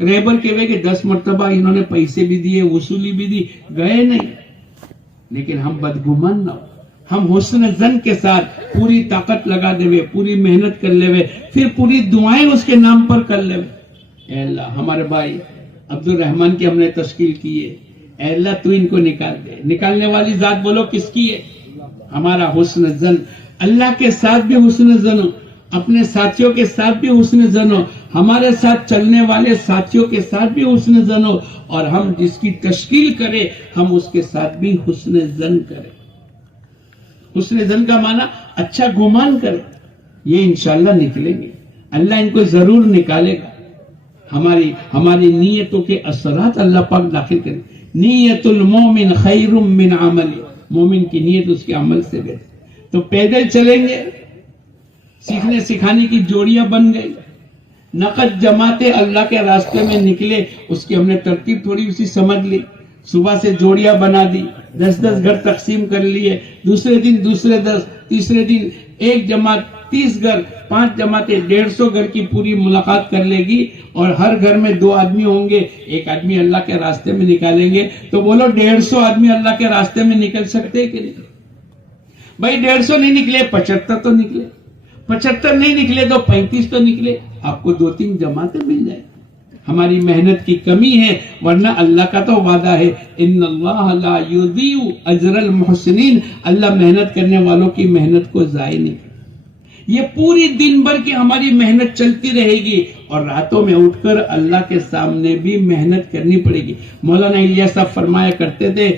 رہبر کہے کہ 10 مرتبہ انہوں نے پیسے بھی دیے, وصولی بھی دی, گئے نہیں, لیکن ہم بدگمان نہ ہو, ہم حسن ظن کے ساتھ پوری طاقت لگا دے ہوئے, پوری محنت کر لے ہوئے, پھر پوری دعائیں اس کے نام پر کر لے ہوئے. اے اللہ ہمارے بھائی عبد الرحمان کی ہم نے تشکیل کی ہے, اے اللہ تو ان کو نکال دے. نکالنے والی ذات بولو کس کی ہے؟ ہمارا حسن ظن. اللہ کے ساتھ بھی حسن ظن ہو, اپنے ساتھیوں کے ساتھ بھی حسن ظن ہو, ہمارے ساتھ چلنے والے ساتھیوں کے ساتھ بھی حسن ظن ہو, اور ہم جس کی تشکیل کریں ہم اس کے ساتھ بھی حسن ظن کریں. حسن ظن کا معنی اچھا گمان کریں. یہ انشاءاللہ نکلیں گے, اللہ ان کو ضرور نکالے گا. ہماری نیتوں کے اثرات اللہ پاک داخل کریں. نیت المومن خیر من عمل, مومن کی نیت اس کے عمل سے بہتر. تو پیدل چلیں گے, سیکھنے سکھانے کی جوڑیاں بن گئی, نقد جماعتیں اللہ کے راستے میں نکلے, اس کی ہم نے ترتیب تھوڑی سی سمجھ لی. صبح سے جوڑیاں بنا دی, 10 گھر تقسیم کر لیے, دوسرے دن دوسرے 10, تیسرے دن ایک جماعت 30 گھر, 5 جماعتیں 150 گھر کی پوری ملاقات کر لے گی, اور ہر گھر میں 2 آدمی ہوں گے, ایک آدمی اللہ کے راستے میں نکالیں گے. تو بولو 150 آدمی اللہ کے راستے میں نکل سکتے کہ نہیں؟ بھائی 150 نہیں نکلے 75 تو نکلے, 75 نہیں نکلے تو 35 تو نکلے, آپ کو 2-3 جماعتیں مل جائیں. ہماری محنت کی کمی ہے, ورنہ اللہ کا تو وعدہ ہے ان اللہ لا یضیع اجر المحسنین, اللہ محنت کرنے والوں کی محنت کو ضائع نہیں کرتا. یہ پوری دن بھر کی ہماری محنت چلتی رہے گی, اور راتوں میں اٹھ کر اللہ کے سامنے بھی محنت کرنی پڑے گی. مولانا الیاس صاحب فرمایا کرتے تھے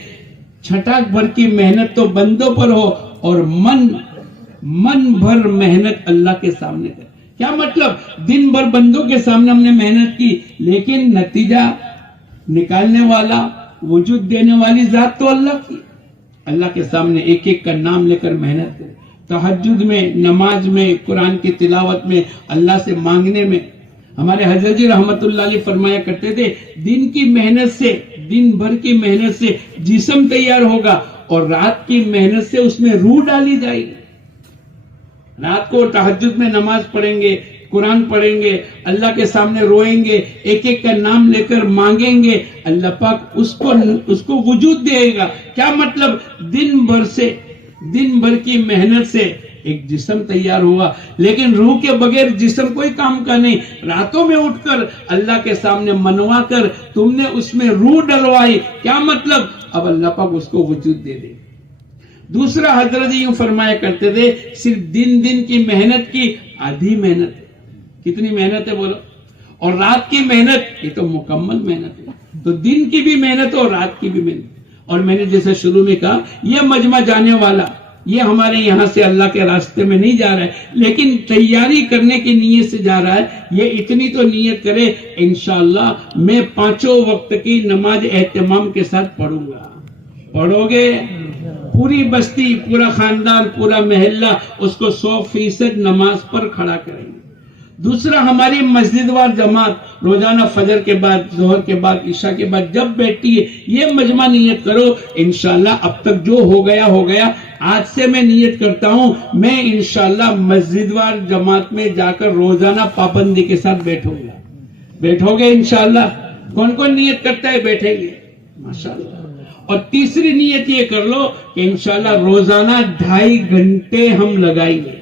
چھٹاک بھر کی محنت تو بندوں پر ہو, اور من بھر محنت اللہ کے سامنے کر. کیا مطلب؟ دن بھر بندوں کے سامنے ہم نے محنت کی, لیکن نتیجہ نکالنے والا, وجود دینے والی ذات تو اللہ کی. اللہ کے سامنے ایک ایک کا نام لے کر محنت کرے, تہجد میں, نماز میں, قرآن کی تلاوت میں, اللہ سے مانگنے میں. ہمارے حضرت جی رحمت اللہ علیہ فرمایا کرتے تھے دن کی محنت سے, دن بھر کی محنت سے جسم تیار ہوگا, اور رات کی محنت سے اس میں روح ڈالی جائے گی. رات کو تہجد میں نماز پڑھیں گے, قرآن پڑھیں گے, اللہ کے سامنے روئیں گے, ایک ایک کا نام لے کر مانگیں گے, اللہ پاک اس کو وجود دے گا. کیا مطلب؟ دن بھر کی محنت سے ایک جسم تیار ہوا, لیکن روح کے بغیر جسم کوئی کام کا نہیں. راتوں میں اٹھ کر اللہ کے سامنے منوا کر تم نے اس میں روح ڈلوائی, کیا مطلب؟ اب اللہ پاک اس کو وجود دے دے. دوسرا حضرت یوں فرمایا کرتے تھے صرف دن کی محنت کی آدھی محنت ہے. کتنی محنت ہے بولو؟ اور رات کی محنت, یہ تو مکمل محنت ہے. تو دن کی بھی محنت اور رات کی بھی محنت. اور میں نے جیسے شروع میں کہا یہ مجمع جانے والا, یہ ہمارے یہاں سے اللہ کے راستے میں نہیں جا رہا ہے, لیکن تیاری کرنے کی نیت سے جا رہا ہے. یہ اتنی تو نیت کرے انشاءاللہ میں 5 وقت کی نماز اہتمام کے ساتھ پڑھوں گا. پڑھو گے؟ پوری بستی, پورا خاندان, پورا محلہ اس کو 100% نماز پر کھڑا کریں گے. دوسرا, ہماری مسجد وار جماعت روزانہ فجر کے بعد, ظہر کے بعد, عشاء کے بعد جب بیٹھتی ہے, یہ مجمع نیت کرو انشاءاللہ. اب تک جو ہو گیا, آج سے میں نیت کرتا ہوں میں انشاءاللہ مسجد وار جماعت میں جا کر روزانہ پابندی کے ساتھ بیٹھوں گا. بیٹھو گے انشاءاللہ؟ کون کون نیت کرتا ہے بیٹھیں گے؟ ماشاءاللہ. اور تیسری نیت یہ کر لو کہ انشاءاللہ روزانہ 2.5 گھنٹے ہم لگائیں گے.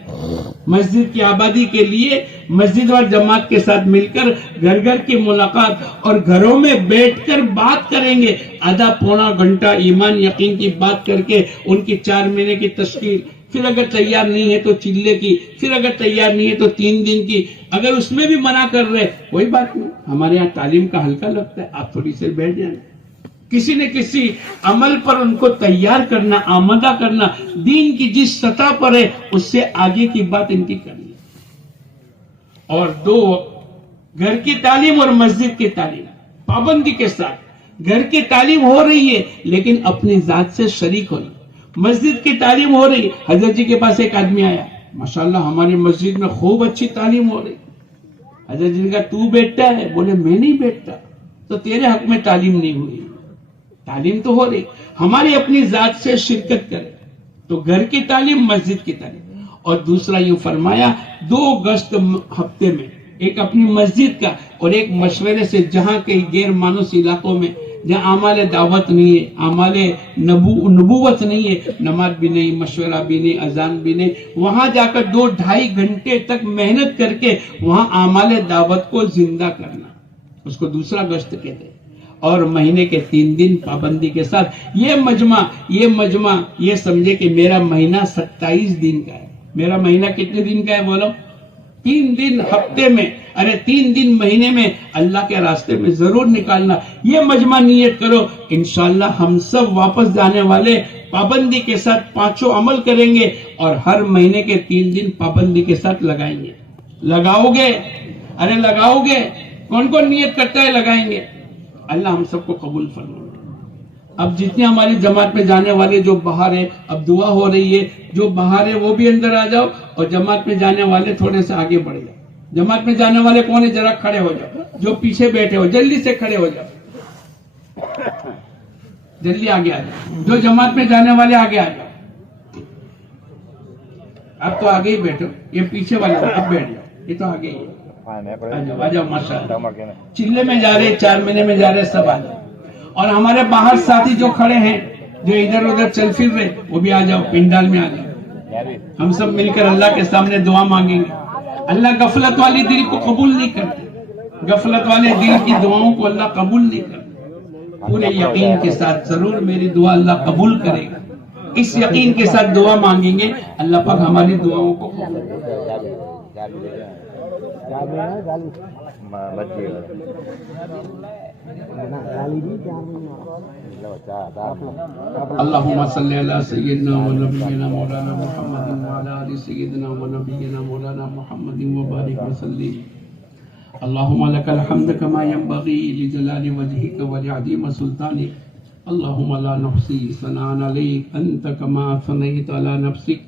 مسجد کی آبادی کے لیے مسجد اور جماعت کے ساتھ مل کر گھر گھر کی ملاقات اور گھروں میں بیٹھ کر بات کریں گے، آدھا پونا گھنٹہ ایمان یقین کی بات کر کے ان کی 4 مہینے کی تشکیل، پھر اگر تیار نہیں ہے تو چلے کی، پھر اگر تیار نہیں ہے تو 3 دن کی، اگر اس میں بھی منع کر رہے کوئی بات نہیں، ہمارے یہاں تعلیم کا حلقہ لگتا ہے، آپ تھوڑی سے بیٹھ جائیں، کسی نہ کسی عمل پر ان کو تیار کرنا، آمادہ کرنا، دین کی جس سطح پر ہے اس سے آگے کی بات ان کی کرنی، اور 2 گھر کی تعلیم اور مسجد کی تعلیم پابندی کے ساتھ، گھر کی تعلیم ہو رہی ہے لیکن اپنی ذات سے شریک ہوئی، مسجد کی تعلیم ہو رہی، حضرت جی کے پاس ایک آدمی آیا، ماشاءاللہ ہماری مسجد میں خوب اچھی تعلیم ہو رہی، حضرت جی نے کہا تو بیٹھتا ہے؟ بولے میں نہیں بیٹھتا، تو تیرے حق میں تعلیم نہیں ہوئی، تعلیم تو ہو رہی، ہماری اپنی ذات سے شرکت کرے، تو گھر کی تعلیم، مسجد کی تعلیم، اور دوسرا یوں فرمایا 2 گشت ہفتے میں، ایک اپنی مسجد کا اور ایک مشورے سے، جہاں کئی غیر مانوس علاقوں میں جہاں اعمال دعوت نہیں ہے، اعمال نبوت نہیں ہے، نماز بھی نہیں، مشورہ بھی نہیں، اذان بھی نہیں، وہاں جا کر 2-2.5 گھنٹے تک محنت کر کے وہاں اعمال دعوت کو زندہ کرنا، اس کو دوسرا گشت کہتے ہیں، اور مہینے کے 3 دن پابندی کے ساتھ یہ مجمع یہ سمجھے کہ میرا مہینہ 27 دن کا ہے، میرا مہینہ کتنے دن کا ہے بولو؟ 3 دن ہفتے میں، 3 دن مہینے میں اللہ کے راستے میں ضرور نکالنا، یہ مجمع نیت کرو، انشاءاللہ ہم سب واپس جانے والے پابندی کے ساتھ 5 عمل کریں گے، اور ہر مہینے کے 3 دن پابندی کے ساتھ لگائیں گے، لگاؤ گے، کون نیت کرتا ہے لگائیں گے، اللہ ہم سب کو قبول فرمائے۔ اب جتنے ہماری جماعت میں جانے والے جو باہر ہیں، اب دعا ہو رہی ہے، جو باہر ہے وہ بھی اندر آ جاؤ، اور جماعت میں جانے والے تھوڑے سے آگے بڑھ جاؤ، جماعت میں جانے والے کون ہے ذرا کھڑے ہو جاؤ، جو پیچھے بیٹھے ہو جلدی سے کھڑے ہو جاؤ، جلدی آگے آ جاؤ، جو جماعت میں جانے والے آگے آ جاؤ، اب تو آگے ہی بیٹھو، یہ پیچھے والے اب بیٹھ جاؤ، یہ تو آگے ہی آ جاؤ، ماشاءاللہ، چلے میں جا رہے، 4 مہینے میں جا رہے، سب آ جاؤ، اور ہمارے باہر ساتھی جو کھڑے ہیں، جو ادھر ادھر چل پھر رہے، وہ بھی آ جاؤ، پنڈال میں آ جاؤ، ہم سب مل کر اللہ کے سامنے دعا مانگیں گے۔ اللہ غفلت والی دل کو قبول نہیں کرتے، غفلت والے دل کی دعاؤں کو اللہ قبول نہیں کرتے، پورے یقین کے ساتھ ضرور میری دعا اللہ قبول کرے گا، اس یقین کے ساتھ دعا مانگیں گے، اللہ پاک ہماری دعاؤں کو قبول کرے گا۔ اللهم صل على سيدنا ونبينا مولانا محمد وعلى آل سيدنا ونبينا مولانا محمد وبارك وسلم۔ اللهم لك الحمد كما ينبغي لجلال وجهك ولعظيم سلطانك، اللهم لا نحصي ثناء عليك أنت كما ثنيت على نفسك،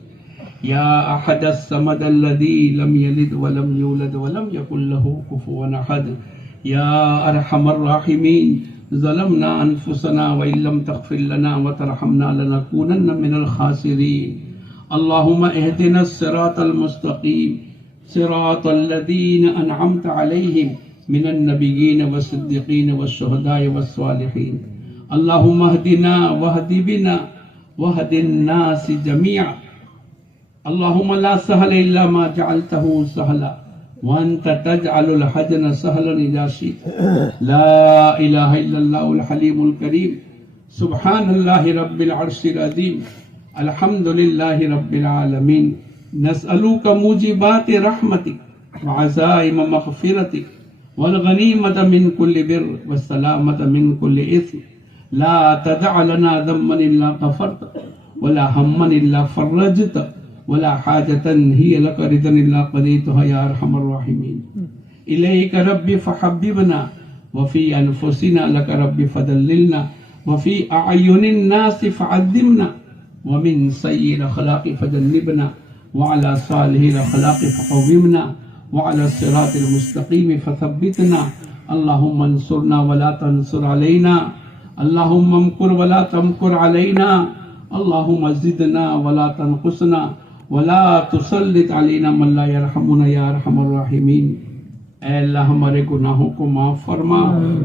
یا احد الصمد الذی لم یلد ولم یولد ولم یکن له کفوا احد، یا ارحم الراحمین، ظلمنا انفسنا وان لم تغفر لنا وترحمنا لنکونن من الخاسرین، اللهم اهدنا الصراط المستقیم صراط الذین انعمت علیہم من النبیین والصدیقین والشہداء والصالحین، اللهم اهدنا واهد بنا واهد الناس جميعا، اللهم لا سهل إلا ما جعلته سهلا وأنت تجعل الحزن سهلا إذا شئت، لا إله إلا الله الحليم الكريم، سبحان الله رب العرش العظيم، الحمد لله رب العالمين، نسألك موجبات رحمتك وعزائم مغفرتك والغنيمة من كل بر والسلامة من كل إثم، لا تدع لنا ذنبا إلا غفرته ولا هما إلا فرجته ولا حاجة هي لك رضا إلا قضيتها يا أرحم الراحمين، إليك ربي فحببنا وفي أنفسنا لك ربي فدللنا وفي أعين الناس فعذبنا ومن سيء الأخلاق فجنبنا وعلى صالح الأخلاق فقومنا وعلى الصراط المستقيم فثبتنا، اللهم انصرنا ولا تنصر علينا، اللهم امكر ولا تمكر علينا، اللهم زدنا ولا تنقصنا ولا تسلط علينا من لا يرحمنا يا ارحم الراحمین۔ اے اللہ ہمارے گناہوں کو معاف فرما،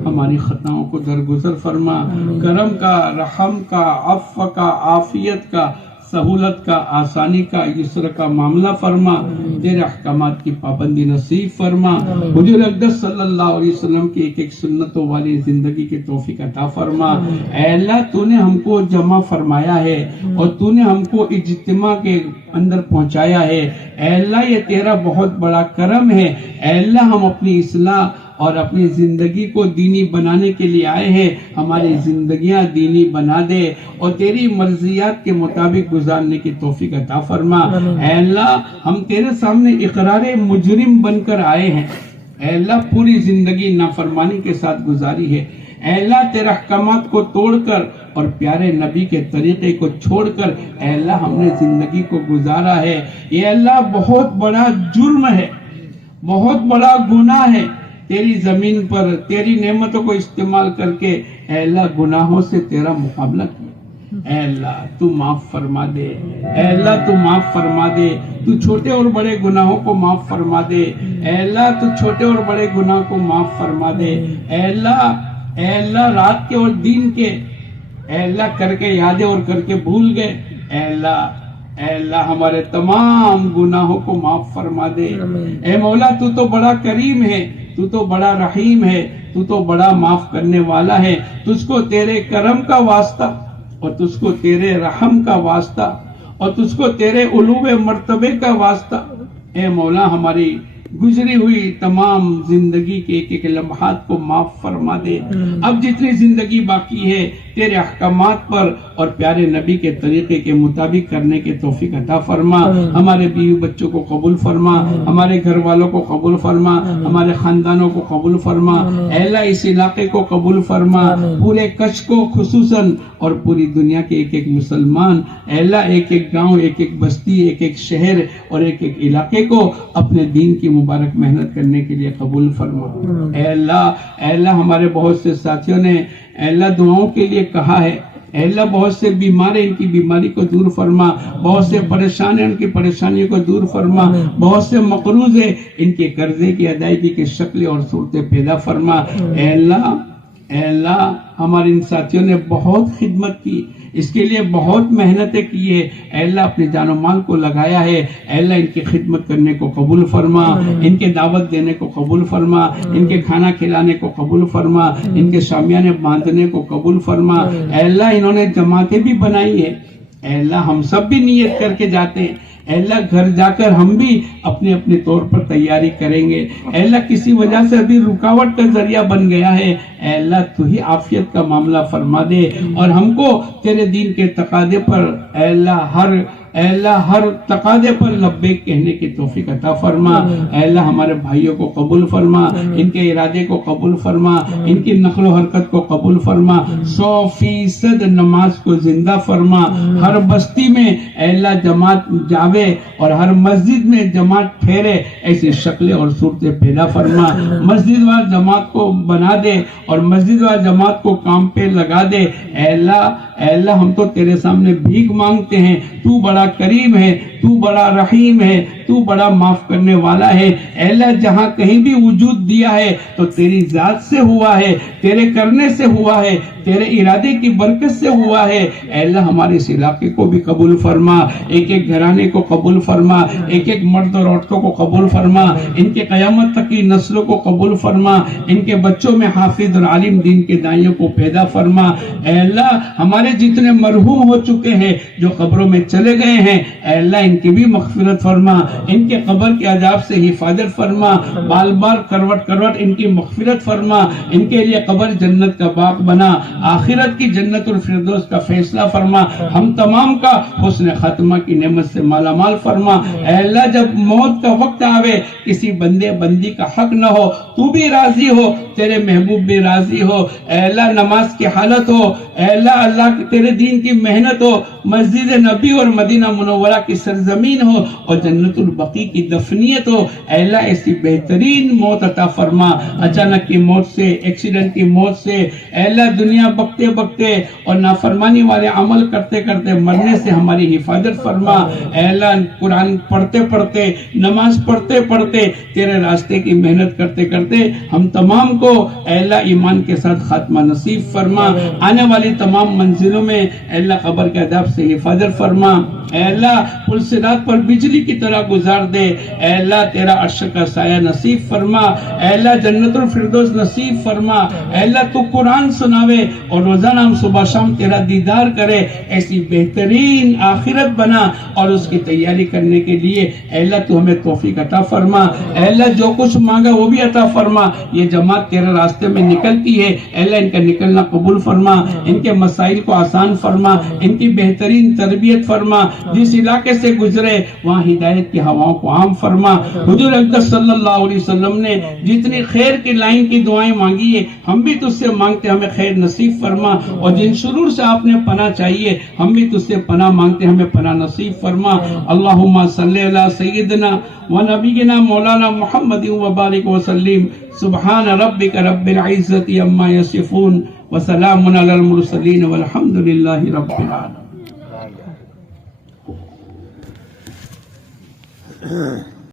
ہماری خطاؤں کو درگزر فرما، کرم کا، رحم کا، عفو کا، عافیت کا، سہولت کا، آسانی کا، یسر کا معاملہ فرما، تیرے احکامات کی پابندی نصیب فرما، حضور اقدس صلی اللہ علیہ وسلم کی ایک ایک سنتوں والی زندگی کی توفیق عطا فرما۔ اے اللہ تو نے ہم کو جمع فرمایا ہے اور تو نے ہم کو اجتماع کے اندر پہنچایا ہے، اے اللہ یہ تیرا بہت بڑا کرم ہے۔ اے اللہ ہم اپنی اصلاح اور اپنی زندگی کو دینی بنانے کے لیے آئے ہیں، ہماری زندگیاں دینی بنا دے اور تیری مرضیات کے مطابق گزارنے کی توفیق عطا فرما۔ اے اللہ ہم تیرے سامنے اقرار مجرم بن کر آئے ہیں، اے اللہ پوری زندگی نافرمانی کے ساتھ گزاری ہے، اے اللہ تیرے احکامات کو توڑ کر اور پیارے نبی کے طریقے کو چھوڑ کر اے اللہ ہم نے زندگی کو گزارا ہے۔ یہ اللہ بہت بڑا جرم ہے، بہت بڑا گناہ ہے، تیری زمین پر تیری نعمتوں کو استعمال کر کے اے اللہ گناہوں سے تیرا مقابلہ کیا۔ اے اللہ تو معاف فرما دے، اے اللہ تو معاف فرما دے، تو چھوٹے اور بڑے گناہوں کو معاف فرما دے، اے اللہ تو چھوٹے اور بڑے گناہ کو معاف فرما دے۔ اے اللہ رات کے اور دن کے اے اللہ کر کے یادیں اور کر کے بھول گئے، اے اللہ ہمارے تمام گناہوں کو معاف فرما دے۔ اے مولا تو تو بڑا کریم ہے، تو تو بڑا رحیم ہے، تو تو بڑا معاف کرنے والا ہے، تجھ کو تیرے کرم کا واسطہ اور تجھ کو تیرے رحم کا واسطہ اور تجھ کو تیرے علو مرتبے کا واسطہ۔ اے مولا ہماری گزری ہوئی تمام زندگی کے ایک ایک لمحات کو معاف فرما دے۔ اب جتنی زندگی باقی ہے تیرے احکامات پر اور پیارے نبی کے طریقے کے مطابق کرنے کے توفیق عطا فرما۔ ہمارے بیوی بچوں کو قبول فرما، ہمارے گھر والوں کو قبول فرما، ہمارے خاندانوں کو قبول فرما، اے اللہ اس علاقے کو قبول فرما، پورے کچھ کو خصوصاً اور پوری دنیا کے ایک ایک مسلمان، اے اللہ ایک ایک گاؤں، ایک ایک بستی، ایک ایک شہر اور ایک ایک علاقے کو اپنے دین کی مبارک محنت کرنے کے لیے قبول فرما۔ اے اللہ ہمارے بہت سے ساتھیوں نے اے اللہ دعاؤں کے لیے کہا ہے، اے اللہ بہت سے بیمار ہیں ان کی بیماری کو دور فرما، بہت سے پریشان ہیں ان کی پریشانیوں کو دور فرما، بہت سے مقروض ہیں ان کے قرضے کی ادائیگی کی شکلیں اور صورتیں پیدا فرما۔ اے اللہ ہمارے ان ساتھیوں نے بہت خدمت کی، اس کے لیے بہت محنتیں کی ہے، اے اللہ اپنے جان و مال کو لگایا ہے، اے اللہ ان کی خدمت کرنے کو قبول فرما، ان کے دعوت دینے کو قبول فرما، ان کے کھانا کھلانے کو قبول فرما، ان کے شامیانے باندھنے کو قبول فرما۔ اے اللہ انہوں نے جماعتیں بھی بنائی ہے، اے اللہ ہم سب بھی نیت کر کے جاتے ہیں، اے اللہ گھر جا کر ہم بھی اپنے اپنے طور پر تیاری کریں گے، اے اللہ کسی وجہ سے ابھی رکاوٹ کا ذریعہ بن گیا ہے، اے اللہ تو ہی عافیت کا معاملہ فرما دے اور ہم کو تیرے دین کے تقاضے پر اے اللہ ہر تقاضے پر لبیک کہنے کی توفیق عطا فرما۔ اے اللہ ہمارے بھائیوں کو قبول فرما، ان کے ارادے کو قبول فرما، ان کی نقل و حرکت کو قبول فرما، 100% نماز کو زندہ فرما، ہر بستی میں اے اللہ جماعت جاوے اور ہر مسجد میں جماعت ٹھہرے، ایسی شکلیں اور صورتیں پیدا فرما، مسجد وار جماعت کو بنا دے اور مسجد وار جماعت کو کام پہ لگا دے۔ اے اللہ ہم تو تیرے سامنے بھیک مانگتے ہیں، تو بڑا کریم ہے، تو بڑا رحیم ہے، تو بڑا معاف کرنے والا ہے۔ اے اللہ جہاں کہیں بھی وجود دیا ہے تو تیری ذات سے ہوا ہے، تیرے کرنے سے ہوا ہے، تیرے ارادے کی برکت سے ہوا ہے۔ اے اللہ ہمارے اس علاقے کو بھی قبول فرما، ایک ایک گھرانے کو قبول فرما، ایک ایک مرد اور عورتوں کو قبول فرما، ان کے قیامت تک کی نسلوں کو قبول فرما، ان کے بچوں میں حافظ اور عالم دین کے دائیوں کو پیدا فرما۔ اے اللہ ہمارے جتنے مرحوم ہو چکے ہیں جو قبروں میں چلے گئے ہیں، اے اللہ ان کی بھی مغفرت فرما، ان کے قبر کے عذاب سے حفاظت فرما، بال بال کروٹ ان کی مغفرت فرما، ان کے لیے قبر جنت کا باغ بنا، آخرت کی جنت الفردوس کا فیصلہ فرما، ہم تمام کا حسن خاتمہ کی نعمت سے مالا مال فرما۔ اے اللہ جب موت کا وقت آوے کسی بندے بندی کا حق نہ ہو، تو بھی راضی ہو، تیرے محبوب بھی راضی ہو، اے اللہ نماز کی حالت ہو، اے اللہ تیرے دین کی محنت ہو، مسجد نبی اور مدینہ منورہ کی سرزمین ہو اور جنت البقیع کی دفنیت ہو۔ اے اللہ ایسی بہترین موت عطا فرما، اچانک کی موت سے، ایکسیڈنٹ کی موت سے، اے اللہ دنیا بکتے بکتے اور نافرمانی والے عمل کرتے کرتے مرنے سے ہماری حفاظت فرما۔ اے اللہ قرآن پڑھتے پڑھتے، نماز پڑھتے پڑھتے، تیرے راستے کی محنت کرتے کرتے ہم تمام کو اے اللہ ایمان کے ساتھ خاتمہ نصیب فرما، آنے والی تمام منزلوں میں اے اللہ قبر کے عذاب سے حفاظت فرما۔ اے اللہ صراط پر بجلی کی طرح گزار دے. اے اللہ تیرا عرش کا سایہ نصیب فرما. اے اللہ جنت الفردوس نصیب فرما. اے اللہ تو قرآن سناوے اور روزانہ ہم صبح شام تیرا دیدار کرے. ایسی بہترین آخرت بنا اور اس کی تیاری کرنے کے لیے اے اللہ تو ہمیں توفیق عطا فرما. اے اللہ جو کچھ مانگا وہ بھی عطا فرما. یہ جماعت تیرے راستے میں نکلتی ہے اے اللہ ان کا نکلنا قبول فرما. ان کے مسائل کو آسان فرما. ان کی بہترین تربیت فرما. جس علاقے سے گزرے وہاں ہدایت کی ہواؤں کو عام فرما. حضور اقدس صلی اللہ علیہ وسلم نے جتنی خیر کی لائن کی دعائیں مانگی ہے ہم بھی تجھ سے مانگتے ہمیں خیر نصیب فرما. اور جن شرور سے آپ نے پناہ چاہیے ہم بھی تجھ سے پناہ مانگتے ہمیں پناہ نصیب فرما. اللہم صلی علی سیدنا و نبینا مولانا محمد و بارک وسلم. سبحان ربک رب العزت عما یصفون وسلام علی المرسلین والحمد للہ رب العالمین.